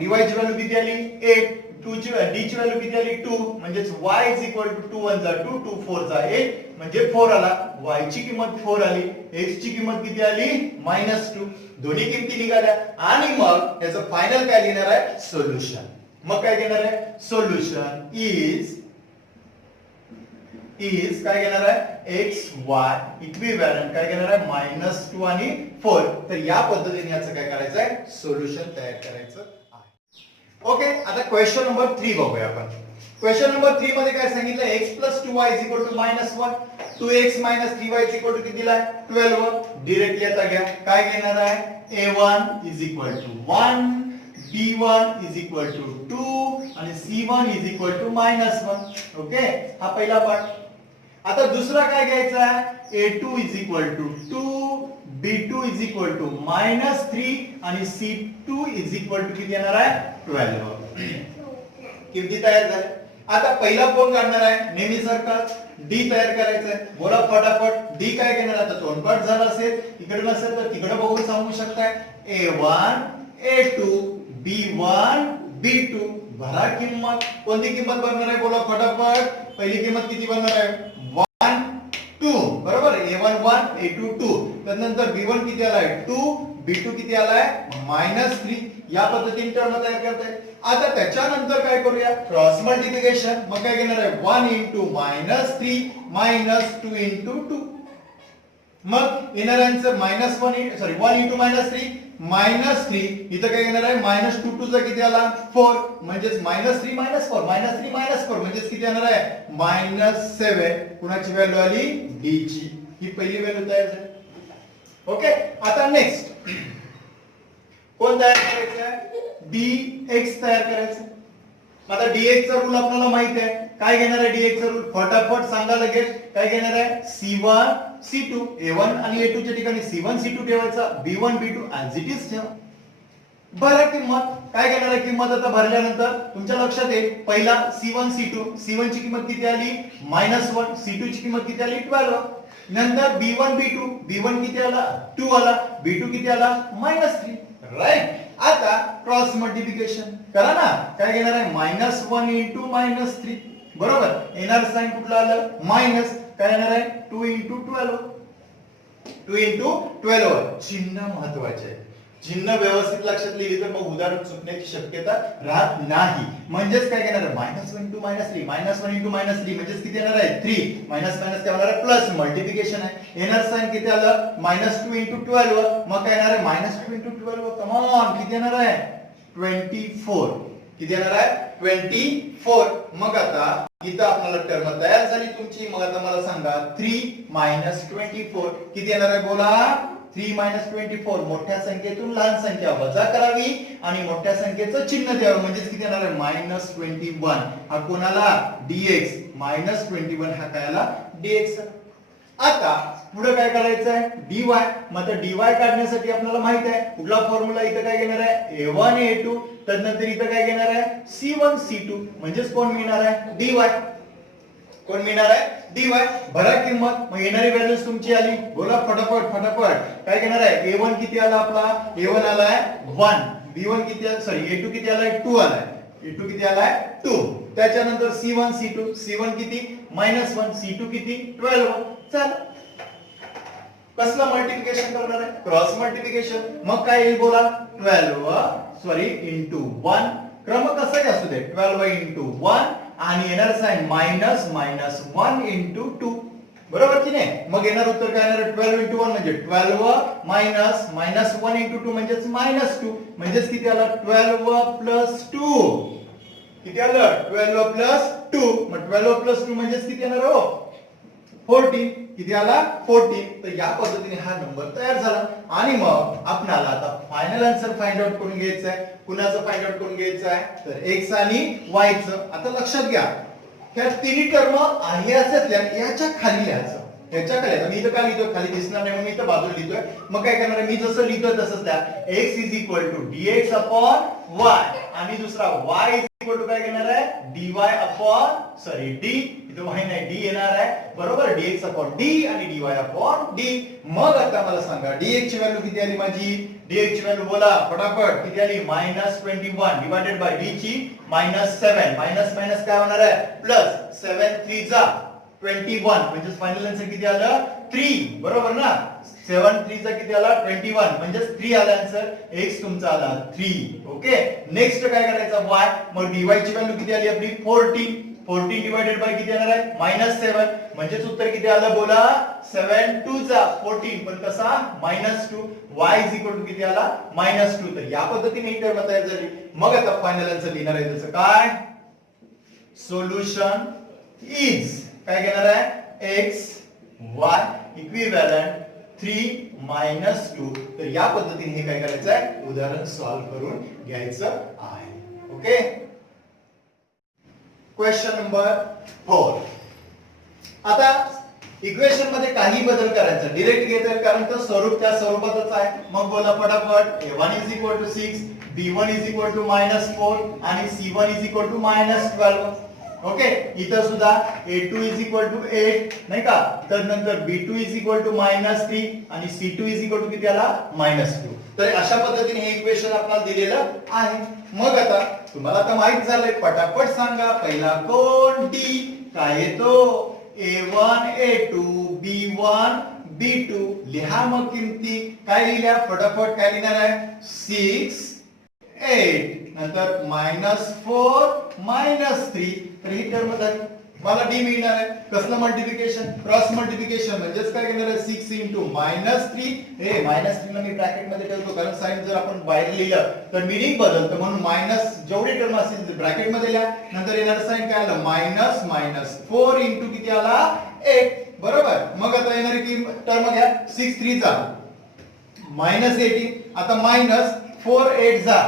dy ची व्हॅल्यू किती आली 8. 2 ची d ची व्हॅल्यू किती आली 2. म्हणजेच y इज इक्वल टू 2 1 जा 2 2 4 जा 8 म्हणजे 4 आला. y ची किंमत 4 आली. x ची किंमत किती आली -2. दोन्ही किमती निघाल्या. आणि मग त्याचं फायनल काय घेणार आहे सोल्युशन. मग काय घेणार आहे सोल्युशन इज काय घेणार आहे x y इक्विव्हॅलंट काय घेणार आहे -2 आणि 4. तर या पद्धतीने याचं काय करायचं आहे सोल्युशन तयार करायचं आहे. ओके, आता क्वेश्चन नंबर 3 बघूया आपण. क्वेश्चन नंबर 3 मध्ये काय सांगितलं x + 2y = -1. 2x - 3y = किती दिलाय 12. डायरेक्टली आता घ्या काय घेणार आहे a1 = 1 b1 = 2 आणि c1 = -1. ओके, हा पहिला पार्ट. आता दुसरा काय घ्यायचा आहे a2 = 2 b2 = -3 आणि c2 = किती येणार आहे 12. किमती तयार झाल्या. आता पहिला कोण काढणार आहे नेहमीसारखाच d तयार करायचा आहे. बोला फटाफट d काय घेणार. आता तोंडपाठ झाला असेल इकडे नसेल तर तिकडे बघून सांगू शकताय a1 a2 b1 b2. भरा किंमत. कोणती किंमत बनणार आहे बोला फटाफट. पहिली किंमत किती बनणार आहे 1 2 बरोबर. a1 1 a2 2. त्यानंतर b1 किती आलाय 2 b2 किती आलाय -3. या पद्धतीने टर्म तयार करताय. आता त्याच्यानंतर काय करूया क्रॉस मल्टिप्लिकेशन. मग काय घेणार आहे 1 into -3 -2 into 2. मग येणार आन्सर -1 into -3 -3 इथं काय येणार आहे -2 चा किती आला 4 म्हणजेच -3 -4 -3 -4 म्हणजेच किती येणार आहे -7 कुणाची व्हॅल्यू आली d ची ही पहिली व्हॅल्यू तयार झाली ओके आता नेक्स्ट कोण तयार करायचं आहे dx तयार करायचं आता dx चा रूल आपल्याला माहित आहे काय घेणार आहे dx चा रूल फटाफट सांगा लगेच काय घेणार आहे c1 c2 a1 आणि a2 च्या ठिकाणी c1 c2 ठेवायचा b1 b2 as it is ठेवा भरा किंमत काय घेणार आहे किंमत आता भरल्यानंतर तुमच्या लक्षात येईल पहिला c1 c2 c1 ची किंमत किती आली -1 c2 ची किंमत किती आली 12 नंतर b1 b2 b1 किती आला 2 आला b2 किती आला -3 राईट आता क्रॉस मल्टिप्लिकेशन करा ना काय घेणार आहे -1 इंटू -3 बरोबर येणार साइन कुठला आलं मायनस काय येणार आहे 2 इंटू 12 2 इंटू 12 चिन्ह महत्वाचे आहे चिन्ह व्यवस्थित लक्षात लिहिली तर मग उदाहरण चुकण्याची शक्यता राहत नाही म्हणजेच काय घेणार आहे -1 इंटू -3 -1 इंटू -3 म्हणजेच किती येणार आहे 3 मायनस मायनस काय होणार आहे प्लस मल्टिप्लिकेशन आहे येणार साइन किती आलं -2 इंटू 12 मग काय येणार आहे -2 इंटू 12 कम ऑन किती येणार आहे 24 किती येणार आहे 24 मग आता इथं आपल्याला टर्म तयार झाली तुमची मग आता मला सांगा 3 24 किती येणार आहे बोला 3 24 मोठ्या संख्येतून लहान संख्या वजा करावी आणि मोठ्या संख्येचं चिन्ह द्यावं म्हणजे किती येणार आहे -21 हा कोणाला dx -21 हा काय आला dx आता पुढे काय करायचं आहे dy मग आता dy काढण्यासाठी आपल्याला माहित आहे कुठला फॉर्म्युला इथं काय घेणार आहे a1 a2 तदनंतर इथं काय घेणार आहे c1 c2 म्हणजेच कोण मिळणार आहे dy कोण मिळणार आहे dy भरा किंमत मग येणारी व्हॅल्यूज तुमची आली बोला फटाफट फटाफट काय घेणार आहे a1 किती आला आपला a1 आलाय 1 b1 किती आला सॉरी a2 किती आलाय 2 आलाय a2 किती आलाय 2 त्याच्यानंतर c1 c2 c1 किती -1 c2 किती 12 चल कसला मल्टिप्लिकेशन करणार आहे क्रॉस मल्टिप्लिकेशन मग काय येईल बोला 12 सॉरी इंटू 1 क्रम कसाही असू दे 12 इंटू 1 आणि येणार साइन -1 इंटू 2 बरोबर की नाही मग येणार उत्तर काय येणार 12 इंटू 1 म्हणजे 12 मायनस -1 इंटू 2 म्हणजेच -2 म्हणजेच किती आला 12 प्लस 2 किती आलं 12 प्लस 2 मग 12 प्लस 2 म्हणजेच किती येणार हो 14 किती आला 14 तर या पद्धतीने हा नंबर तयार झाला आणि मग आपल्याला आता फायनल आन्सर फाइंड आउट करून घ्यायचं आहे कुणाचं फाइंड आउट करून घ्यायचं आहे तर x आणि y चं आता लक्षात घ्या ह्या तिन्ही टर्म आहे असल्यातल्या याच्या खाली लिहायचं याच्या खाली आता मी इथं काय लिहितोय खाली दिसणार नाही म्हणून मी इथं बाजूला लिहितोय मग काय करणार मी जसं लिहितोय तसंच द्या x dx y आणि दुसरा y काय घेणार आहे dy सॉरी d इथं y नाही d येणार आहे बरोबर dx d आणि dy d मग आता मला सांगा dx ची व्हॅल्यू किती आली माझी dx ची व्हॅल्यू बोला फटाफट किती आली -21 डिवाइडेड बाय d ची -7 मायनस मायनस काय होणार आहे प्लस 7 3 जा 21 म्हणजे फायनल आन्सर किती आलं 3 बरोबर ना 7 3 चा किती आला 21 म्हणजे 3 आला आन्सर x तुमचा आला 3 ओके नेक्स्ट काय करायचं y मग dy ची व्हॅल्यू किती आली आपली 14 डिवाइडेड बाय किती येणार आहे -7 म्हणजे उत्तर किती आलं बोला 7 2 चा 14 पण कसा -2 y किती आला -2 तर या पद्धतीने ही टर्म तयार झाली मग आता फायनल आन्सर लिहिणार आहे त्याचं काय सोल्युशन इज काय घेणार आहे x y इक्विव्हॅलेंट 3 2 तर या पद्धतीने हे काय करायचं आहे उदाहरण सॉल्व करून घ्यायचं आहे ओके क्वेश्चन नंबर 4 आता इक्वेशन मध्ये काही बदल करायचा डायरेक्ट घेतोय कारण तर स्वरूप त्या स्वरूपातच आहे मग बोला फटाफट a1 6 b1 -4 आणि c1 -12 ओके इथं सुद्धा a2 8 नाही का तर नंतर b2 -3 आणि c2 किती आला -2 तर अशा पद्धतीने हे इक्वेशन आपल्याला दिलेलं आहे मग आता तुम्हाला आता माहित झालंय पटापट सांगा पहिला कोण d काय येतो a1 a2 b1 b2 लिहा मग किमती काय लिहिल्या फटाफट काय लिहिणार आहे 6 8 नंतर -4 -3 तर ही टर्म झाली मला डी मिळणार आहे. कसलं मल्टिप्लिकेशन? Cross multiplication. म्हणजेच काय घेणार आहे 6 into -3. हे -3 ला मी ब्रॅकेट मध्ये ठेवतो कारण साइन जर आपण बाहेर लिहिलं तर मीनिंग बदलतं, म्हणून मायनस जेवढी टर्म असतील ब्रॅकेट मध्ये लिहा. नंतर येणार साइन काय आलं -4 into किती आला 8. बरोबर. मग आता येणारी की टर्म घ्या 6 3 चा -18. आता -4 8 चा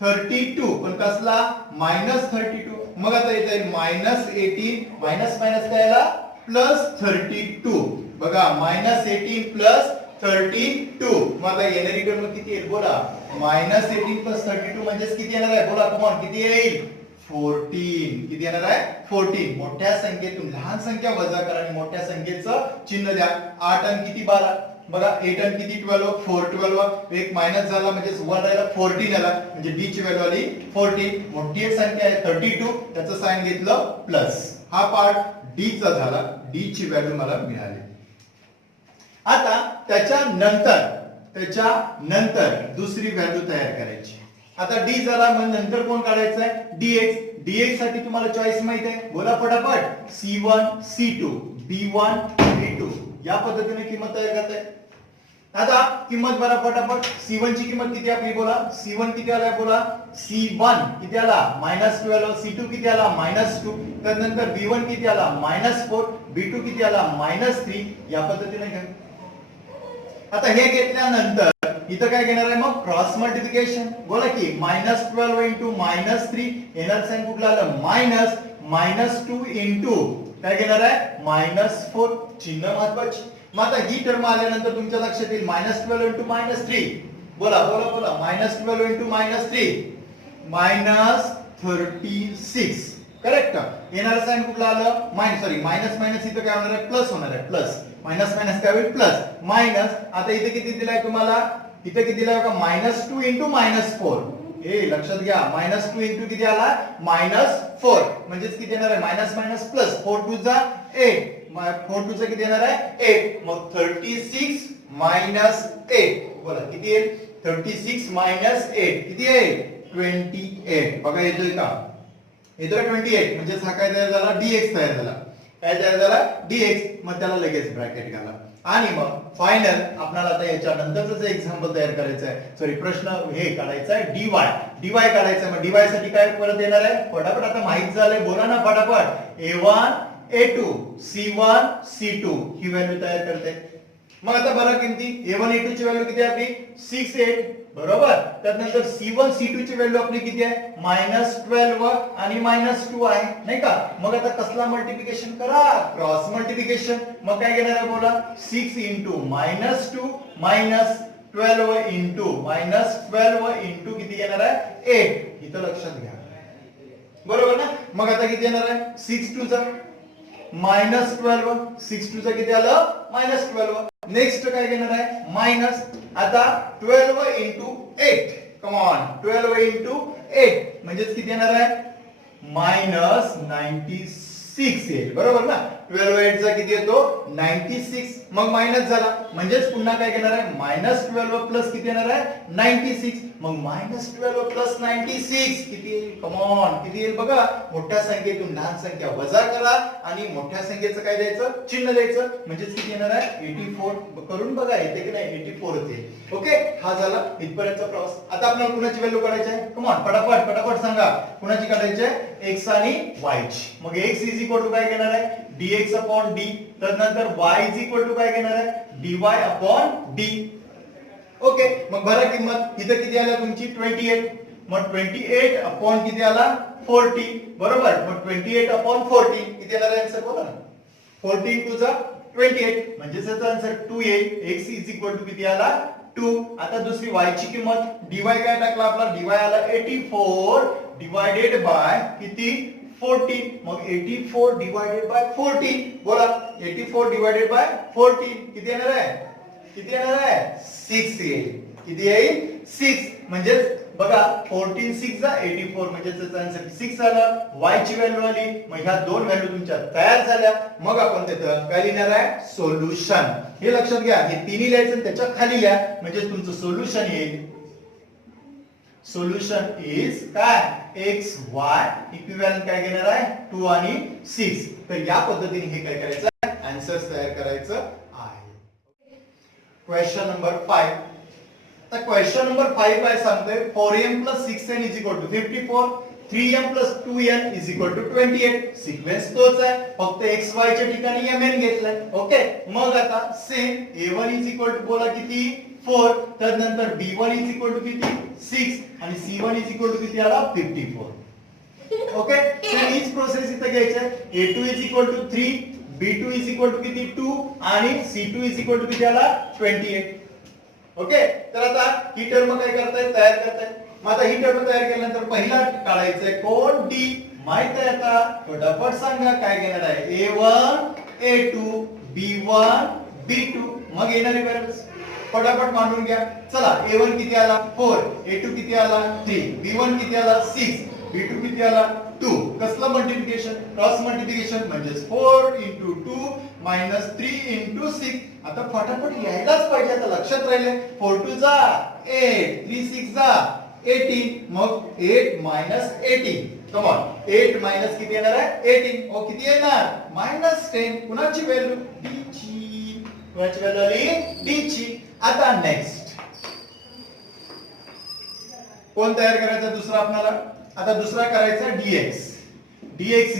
32. पण कसला -32. मग आता येत आहे -18 मायनस मायनस काय आला +32. बघा -18 +32. मग आता येणारी टर्म किती येईल बोला? -18 +32 म्हणजेच किती येणार आहे बोला? कम ऑन, किती येईल? 14. किती येणार आहे? 14. मोठ्या संख्येतून लहान संख्या वजा करा आणि मोठ्या संख्येचं चिन्ह द्या. 8 आणि किती 12. बघा 8 आणि किती 12 4 12. एक मायनस झाला म्हणजे 1 राहिला 14 आला म्हणजे डी ची व्हॅल्यू आली 14. मोठी एक संख्या आहे 32, त्याचं साइन घेतलं प्लस. हा पार्ट डी चा झाला. डी ची व्हॅल्यू मला मिळाली. आता त्याच्यानंतर दुसरी व्हॅल्यू तयार करायची. आता डी झाला मग नंतर कोण काढायचं आहे? dx. dx साठी तुम्हाला चॉईस माहित आहे, बोला फटाफट. c1 c2 b1 b2 या पद्धतीने किंमत तयार करताय. आता किंमत बरा फटाफट. c1 ची किंमत किती आपली बोला? c1 किती आला बोला? c1 किती आला? -12. c2 किती आला? -2. त्यानंतर b1 किती आला? -4. b2 किती आला? -3. या पद्धतीने घ्या. आता हे घेतल्यानंतर इथं काय घेणार आहे मग? Cross multiplication. बोला की -12 into -3 येणार साइन कुठला आलं? -2 into काय घेणार आहे? -4. चिन्ह महत्वाची. मग आता ही टर्म आल्यानंतर तुमच्या लक्षात येईल -12 into -3. बोला बोला बोला. -12 into -3 -36. करेक्ट. येणार साइन कुठला आलं? मायनस मायनस इथं काय होणार आहे? प्लस होणार आहे. प्लस मायनस मायनस काय होईल? प्लस. मायनस आता इथे किती दिलाय तुम्हाला? इथे किती दिलाय बघा? -2 into -4. हे लक्षात घ्या. -2 into किती आला? -4. म्हणजेच किती येणार आहे? Minus minus plus. 4 2 चा 8. 4 2 चा किती येणार आहे? 8. मग 36 8. बोला किती येईल? 36 8 किती येईल? 28. बघा येतोय का? येतोय 28. म्हणजे हा काय तयार झाला? dx तयार झाला. काय तयार झाला? dx. मग त्याला लगेच ब्रॅकेट घाला. आणि मग फायनल आपल्याला आता याच्या नंतरचं एक्झाम्पल तयार करायचं आहे. सॉरी प्रश्न हे काढायचा आहे dy. dy काढायचा. मग dy साठी काय परत येणार आहे? फटाफट आता माहित झालंय, बोला ना फटाफट. a1 a2 c1 c2 ही व्हॅल्यू तयार करते. मग आता बघा किमती. a1 a2 ची व्हॅल्यू किती आहे आपली? 6 8. बरोबर. त्यानंतर c1 c2 ची व्हॅल्यू आपली किती आहे? -12 आणि -2 आहे, नाही का? मग आता कसला मल्टिप्लिकेशन करा? Cross multiplication. मग काय घेणार आहे बोला? 6 into -2 -12 into -12 into किती येणार आहे? 8. इथं लक्षात घ्या. बरोबर ना? मग आता किती येणार आहे? 6 2 चा -12. 6 2 चा किती आलं? -12. नेक्स्ट काय घेणार आहे? मायनस. आता 12 into 8. Come on. 12 into 8 म्हणजेच किती येणार आहे? -96 येईल. बरोबर ना? 12 8 चा किती येतो? 96. मग मायनस झाला म्हणजेच पुन्हा काय घेणार आहे? -12 प्लस किती येणार आहे? 96. मग -12 प्लस 96 किती येईल? Come on. किती येईल बघा? मोठ्या संख्येतून लहान संख्या वजा करा आणि मोठ्या संख्येचं काय द्यायचं? चिन्ह द्यायचं. म्हणजेच किती येणार आहे? 84. करून बघा येते की नाही? 84 येते. ओके. हा झाला इथपर्यंतचा प्रवास. आता आपल्याला कुणाची व्हॅल्यू काढायची आहे? कम ऑन फटाफट फटाफट सांगा. कुणाची काढायची आहे? x आणि y ची. मग x इज इक्वल टू काय घेणार आहे? dx upon d. त्यानंतर y इज इक्वल टू काय घेणार आहे? dy upon d. ओके. मग बरं किंमत इथे किती आला तुमची? 28. मग 28 अपॉन किती आला? 40. बरोबर. मग 28 अपॉन 40 किती येणार आन्सर बोला ना? 40 2 चा 28 म्हणजे याचा आन्सर 2 येईल. x इज इक्वल टू किती आला? 2. आता दुसरी y ची किंमत dy काय टाकला आपला? dy आला 84 डिवाइडेड बाय किती? 14. मग 84 डिवाइडेड बाय 14. बोला 84 डिवाइडेड बाय 14 किती येणार आहे? किती येणार आहे? 6 येईल. किती येईल? 6. म्हणजे बघा 14 6 चा 84 म्हणजे त्याचा आन्सर 6 आला. y ची व्हॅल्यू आली. मग ह्या दोन व्हॅल्यू तुमच्या तयार झाल्या. मग आपण तिथं काय लिहिणार आहे? सोल्युशन. हे लक्षात घ्या. हे तिन्ही लिहायचं आणि त्याच्या खाली लिहा म्हणजे तुमचं सोल्युशन येईल. सोल्युशन इज काय? एक्स वाय इक्विव्हॅलंट काय घेणार आहे 2 आणि 6. तर या पद्धतीने हे काय करायचं आहे आन्सर्स तयार करायचं आहे. Question number 5. तर क्वेश्चन नंबर 5 काय सांगतोय 4m + 6n = 54, 3m + 2n = 28. Sequence तोच आहे, फक्त x y च्या ठिकाणी mn घेतलाय. ओके, मग आता सेम a1 = बोला किती 4, त्यानंतर b1 = किती 6 आणि c1 किती आला 54. ओके, सेम हीच प्रोसेस इथे घ्यायची आहे. a2 = 3, b2 किती 2 आणि c2 किती आला 28. ओके, तर आता ही टर्म काय करताय तयार करताय. मग आता ही टर्म तयार केल्यानंतर पहिला काढायचंय कोण d माहित आहे. आता फटाफट सांगा काय घेणार आहे a1 a2 b1 b2. मग येणारे व्हॅल्यूज फटाफट मांडून घ्या. चला a1 किती आला 4, a2 किती आला 3, b1 किती आला 6, b2 किती आला 2. कसलं मल्टिप्लिकेशन क्रॉस मल्टिप्लिकेशन म्हणजे 4 × 2 - 3 × 6. आता फटाफट यायलाच पाहिजे. आता लक्षात राहिले 4 2 जा 8, 3 6 जा 18. मग 8 - 18. कम ऑन 8 - किती येणार आहे 18. ओ किती येणार -10. कुणाची व्हॅल्यू d ची. कुणाची व्हॅल्यू आली d ची. आता नेक्स्ट कोण तयार करायचा दुसरा आपल्याला. आता दुसरा करायचा dx. dx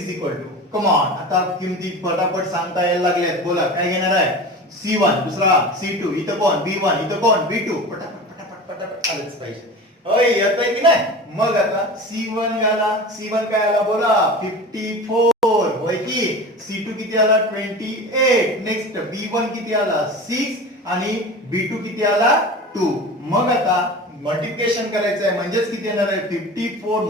come on. आता किमती फटाफट सांगता यायला लागल्यात. बोला काय घेणार आहे c1, दुसरा c2, इथं कोण b1, इथं कोण b2. पटापट आलंच पाहिजे. ओय येतंय की नाही. मग आता c1 घाला. c1 काय आला बोला 54 होय की. c2 किती आला 28. नेक्स्ट b1 किती आला 6 आणि b2 किती आला 2. मग आता मल्टिप्लिकेशन करायचं आहे म्हणजेच किती येणार आहे 54 ×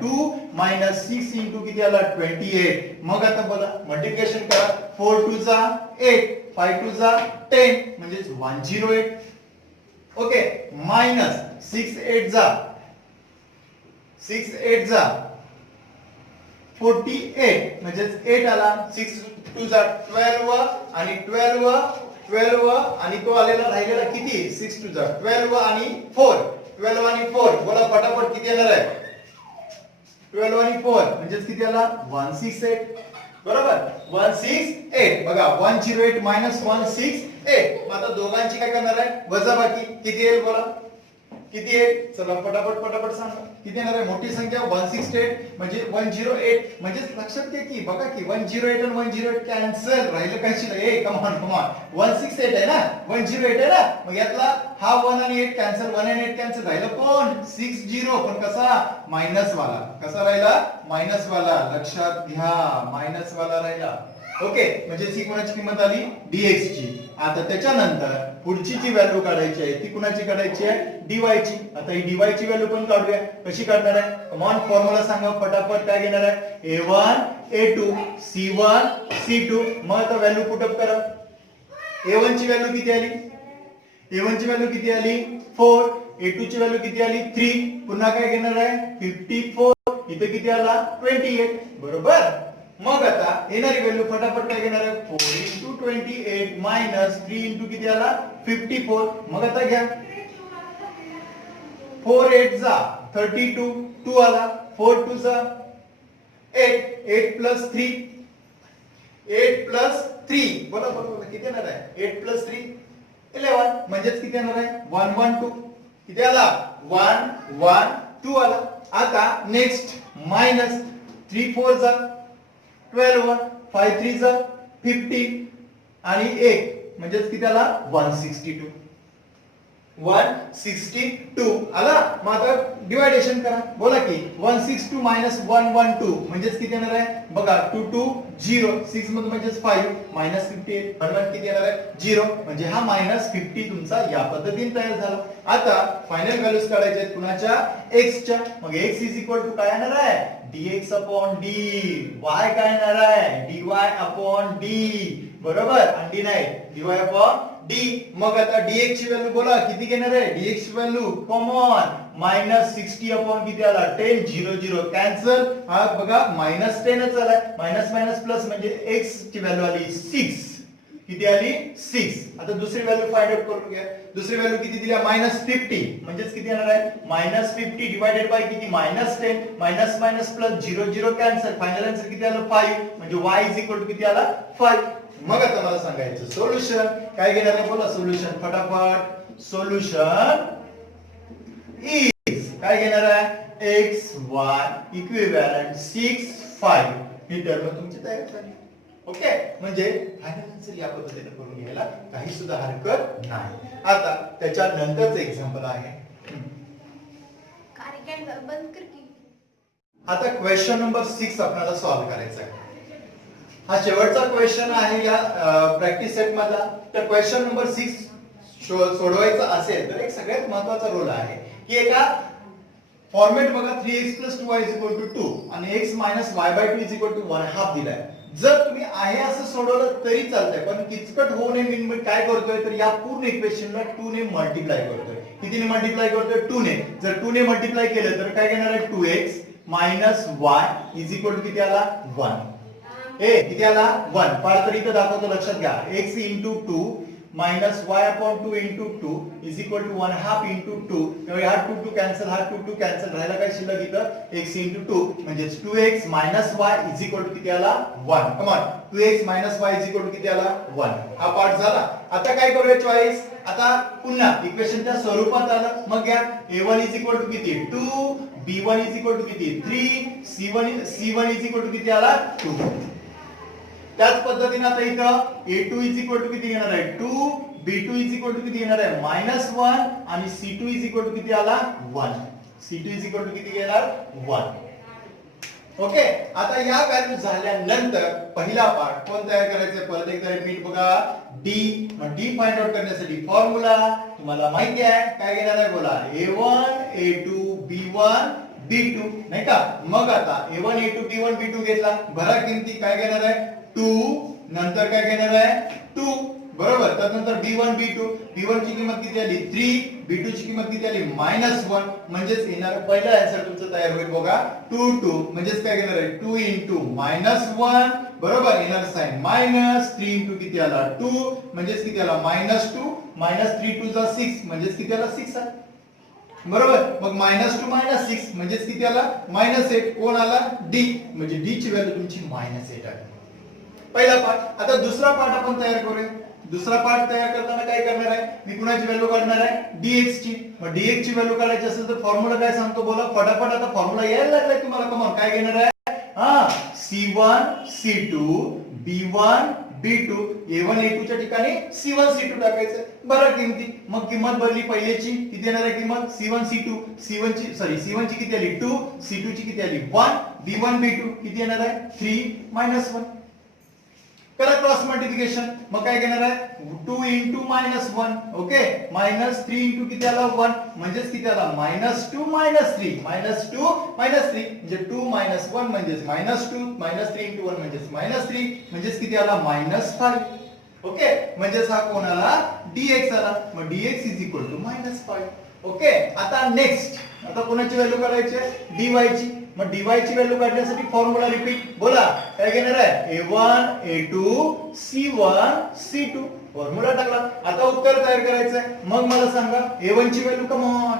2 - 6 × किती आला 28. मग आता बोला मल्टिप्लिकेशन करा. 4 2 जा 8, 5 2 जा 10 म्हणजे 108. ओके, मायनस 6 8 जा 48 म्हणजे 8 आला. 6 2 जा 12 आणि 12 आणि तो आलेला राहिलेला किती 6 2 जा 12 आणि 4. 12 आणि 4 बोला फटाफट किती येणार आहे 12 आणि 4 म्हणजे किती आला 168. बरोबर 168. बघा 108 - 168. मग आता दोघांची काय करणार आहे वजाबाकी. किती येईल बोला किती येईल. चला फटाफट सांगा किती येणार आहे. मोठी संख्या 168 म्हणजे 108 म्हणजे लक्षात घ्या की बघा की 108 आणि 108 कॅन्सल राहिलं काय ए कम ऑन 168 आहे ना 108 आहे ना. मग यातला हा 1 आणि 8 कॅन्सल 1 आणि 8 कॅन्सल राहिलं कोण 60. पण कसा मायनस वाला. कसा राहिला मायनस वाला. लक्षात घ्या मायनस वाला राहिला. ओके, म्हणजे सी कोणाची किंमत आली dx ची. आता त्याच्यानंतर पुढची जी व्हॅल्यू काढायची आहे ती कुणाची काढायची आहे dy ची. आता ही dy ची व्हॅल्यू पण काढूया. कशी काढणार आहे कम ऑन फॉर्म्युला सांगा फटाफट काय घेणार आहे a1 a2 c1 c2. मग आता व्हॅल्यू पुट अप करा. a1 ची व्हॅल्यू किती आली 4. a2 ची व्हॅल्यू किती आली 3. पुन्हा काय घेणार आहे 54. इथे किती आला 28. बरोबर. मग आता येणारी व्हॅल्यू फटाफट काय घेणार आहे 4 × 28 - 3 × किती आला 54. मग आता घ्या 4 8 जा 32 2 आला. 4 2 जा 8 8 + 3 बोला किती येणार आहे 8 + 3 11 म्हणजेच किती येणार आहे 112. किती आला 112 आला. आता नेक्स्ट मायनस 3 4 जा 12 5 3 जा 50 आणि 1 म्हणजेच किती आला 162 आला. मग आता डिवायडेशन करा. बोला की 162 - 112 म्हणजेच किती येणार आहे बघा 2 2 0 6 मध्ये म्हणजेच 5 -58 11 किती येणार आहे 0 म्हणजे हा -50 तुमचा या पद्धतीने तयार झाला. आता फायनल व्हॅल्यूज काढायचे आहेत कुणाच्या x च्या. मग x काय येणार आहे dx/d. y काय येणार आहे dy/d. बरोबर आणि नाही dy/d. मग आता dx ची व्हॅल्यू बोला किती घेणार आहे dx ची व्हॅल्यू कॉमन -60 किती आला 10 0 0 कॅन्सल. हा बघा -10 च आलाय. मायनस प्लस म्हणजे x ची व्हॅल्यू आली 6. किती आली 6. आता दुसरी व्हॅल्यू फाइंड आउट करून घ्या. दुसरी व्हॅल्यू किती दिली -50 म्हणजेच किती येणार आहे -50 डिवाइडेड बाय किती -10 minus minus plus 0 0 cancel final answer किती आलं 5 म्हणजे y इज इक्वल टू किती आला 5. मग आता मला सांगायचं सोल्युशन काय घेणार आहे बोला सोल्युशन फटाफट. सोल्युशन इज काय घेणार आहे x y इक्विव्हॅलंट 6 5 ही टर्म तुमची तयार झाली. ओके म्हणजे फायनल आन्सर या पद्धतीने करून घ्यायला काही सुद्धा हरकत नाही. आता त्याच्या नंतरचं एक्झाम्पल आहे बंद कर की. आता क्वेश्चन नंबर 6 आपल्याला सॉल्व्ह करायचा आहे. हा शेवटचा क्वेश्चन आहे या प्रॅक्टिस सेट मधला. तर क्वेश्चन नंबर 6 सोडवायचा असेल तर एक सगळ्यात महत्त्वाचा रोल आहे की एका फॉर्मॅट बघा 3x 2y 2 आणि x y/2 1/2 दिलाय. जर तुम्ही आहे असं सोडवलं तरी चालतंय पण किचकट होऊ नये म्हणून काय करतोय तर या पूर्ण इक्वेशनला 2 ने मल्टिप्लाय करतोय. कितीने मल्टिप्लाय करतोय 2 ने. जर 2 ने मल्टिप्लाय केलं तर काय घेणार आहे 2x y किती आला 1. किती आला 1. पार तर इथं दाखवतो लक्षात घ्या. x into 2 minus y upon 2 into 2 is equal to 1/2 into 2. त्यामुळे हा 2 कॅन्सल हा 2 कॅन्सल राहिला काय शिल्लक इथं x into 2 म्हणजे 2x minus y is equal to किती आला 1. Come on 2x minus y is equal to किती आला 1. हा पार्ट झाला. आता काय करूया चॉईस. आता पुन्हा इक्वेशनच्या स्वरूपात आलं मग घ्या a1 is equal to किती 2 b1 is equal to किती 3 c1 is equal to किती आला 2. त्याच पद्धतीने आता इथं a2 इज इक्वल टू किती येणार आहे 2 b2 इज इक्वल टू किती येणार आहे -1 आणि c2 इज इक्वल टू किती आला 1. c2 इज इक्वल टू किती येणार 1. ओके आता या व्हॅल्यू झाल्यानंतर पहिला पार्ट कोण तयार करायचं परत एकदा रिपीट बघा d. मग d फाइंड आउट करण्यासाठी फॉर्म्युला तुम्हाला माहिती आहे काय घेणार आहे बोला a1 a2 b1 b2 नाही का. मग आता a1 a2 b1 b2 घेतला भरा किमती काय घेणार आहे 2 नंतर काय घेणार आहे 2 बरोबर. त्यानंतर b1 b1 ची किंमत किती आली 3 b2 ची किंमत किती आली -1 म्हणजेच येणार पहिला आन्सर तुमचा तयार होईल बघा 2 2 म्हणजेच काय घेणार आहे 2 into -1 बरोबर येणार साइन मायनस 3 into किती आला 2 म्हणजेच किती आला -2 -3 2 6 म्हणजेच किती आला 6 आहे बरोबर. मग -2 -6 म्हणजेच किती आला -8 कोण आला d म्हणजे d ची व्हॅल्यू तुमची -8 आहे. पहिला पार्ट. आता दुसरा पार्ट आपण तयार करूया. दुसरा पार्ट तयार करताना काय करणार आहे मी कुणाची व्हॅल्यू काढणार आहे dx ची. मग dx ची व्हॅल्यू काढायची असेल तर फॉर्म्युला काय सांगतो बोला फटाफट. आता फॉर्म्युला यायला लागलाय तुम्हाला कमॉन काय घेणार आहे c1 c2 b1 b2 a1 a2 च्या ठिकाणी c1 c2 टाकायचं. बरं किमती मग किंमत भरली पहिल्याची किती येणार आहे किंमत c1 c2 c1 ची किती आली 2 c2 ची किती आली 1 b1 b2 किती येणार आहे 3 -1. करा क्रॉस मल्टिप्लिकेशन मग काय घेणार आहे 2 into -1 ओके -3 into किती आला 1 म्हणजेच किती आला -2 -3 -2 -3 म्हणजे 2 -1 म्हणजेच -2 -3 into 1 म्हणजेच -3 म्हणजेच किती आला -5. ओके म्हणजेच हा कोण आला dx आला. मग dx is equal to -5. Okay आता नेक्स्ट आता कोणाची व्हॅल्यू काढायची dy ची. मग dy ची व्हॅल्यू काढण्यासाठी फॉर्म्युला रिपीट बोला काय घेणार आहे a1 a2 c1 c2 formula टाकला. आता उत्तर तयार करायचं आहे. मग मला सांगा a1 ची व्हॅल्यू कम ऑन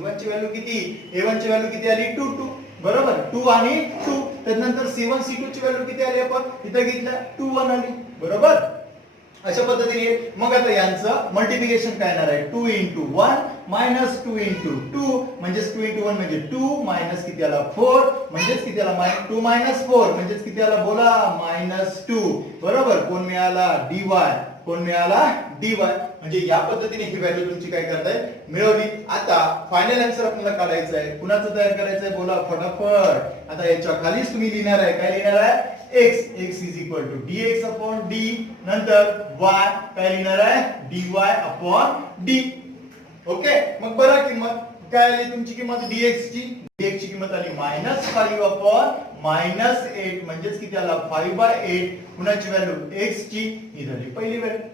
a1 ची व्हॅल्यू किती a1 ची व्हॅल्यू किती आली 2 2 बरोबर 2 आणि 2. त्यानंतर c1 c2 ची व्हॅल्यू किती आली आपण इथे घेतल्या 2 1 आली बरोबर. अशा पद्धतीने मग आता यांचं मल्टिप्लिकेशन काय येणार आहे 2 into 1 -2 into 2 म्हणजेच 2 into 1 म्हणजे 2 मायनस किती आला 4 म्हणजेच किती आला -2 -4 म्हणजेच किती आला बोला -2 बरोबर. कोण मिळाला dy कोण मिळाला dy म्हणजे या पद्धतीने ही व्हॅल्यू तुमची काय करताय मिळवली. आता फायनल आन्सर आपल्याला काढायचं आहे. कुणाचं तयार करायचं आहे बोला फटाफट. आता याच्या खालीच तुम्ही लिहिणार आहे काय लिहिणार आहे x is equal to dx upon d नंतर y काय लिहिणार आहे dy upon d. ओके मग बरं किंमत काय आली तुमची किंमत dx ची किंमत आली -5 upon -8 म्हणजेच किती आला 5/8. कुणाची व्हॅल्यू x ची ही झाली पहिली व्हॅल्यू.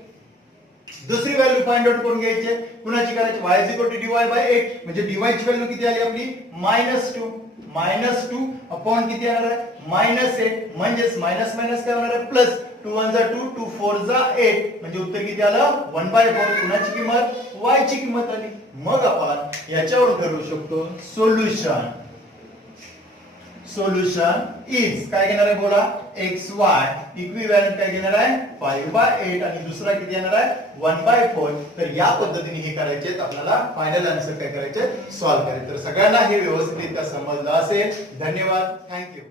दुसरी व्हॅल्यू फाइंड आउट करून घ्यायची कुणाची करायची y is equal to dy/8 म्हणजे dy ची व्हॅल्यू किती आली आपली -2 अपॉन किती येणार आहे -8 म्हणजेच मायनस मायनस काय होणार आहे प्लस 2 1 जा 2 2 4 जा 8 म्हणजे उत्तर किती आलं 1/4. कुणाची किंमत y ची किंमत आली. मग आपण याच्यावरून ठरवू शकतो सोल्युशन. सोल्युशन इज काय घेणार आहे बोला xy इक्विव्हॅलंट काय घेणार आहे 5/8 आणि दुसरा किती येणार आहे 1/4. तर या पद्धतीने हे करायचे आपल्याला फायनल आन्सर काय करायचे सॉल्व्ह करायचे. तर सगळ्यांना हे व्यवस्थितरित्या समजलं असेल. धन्यवाद. थँक्यू.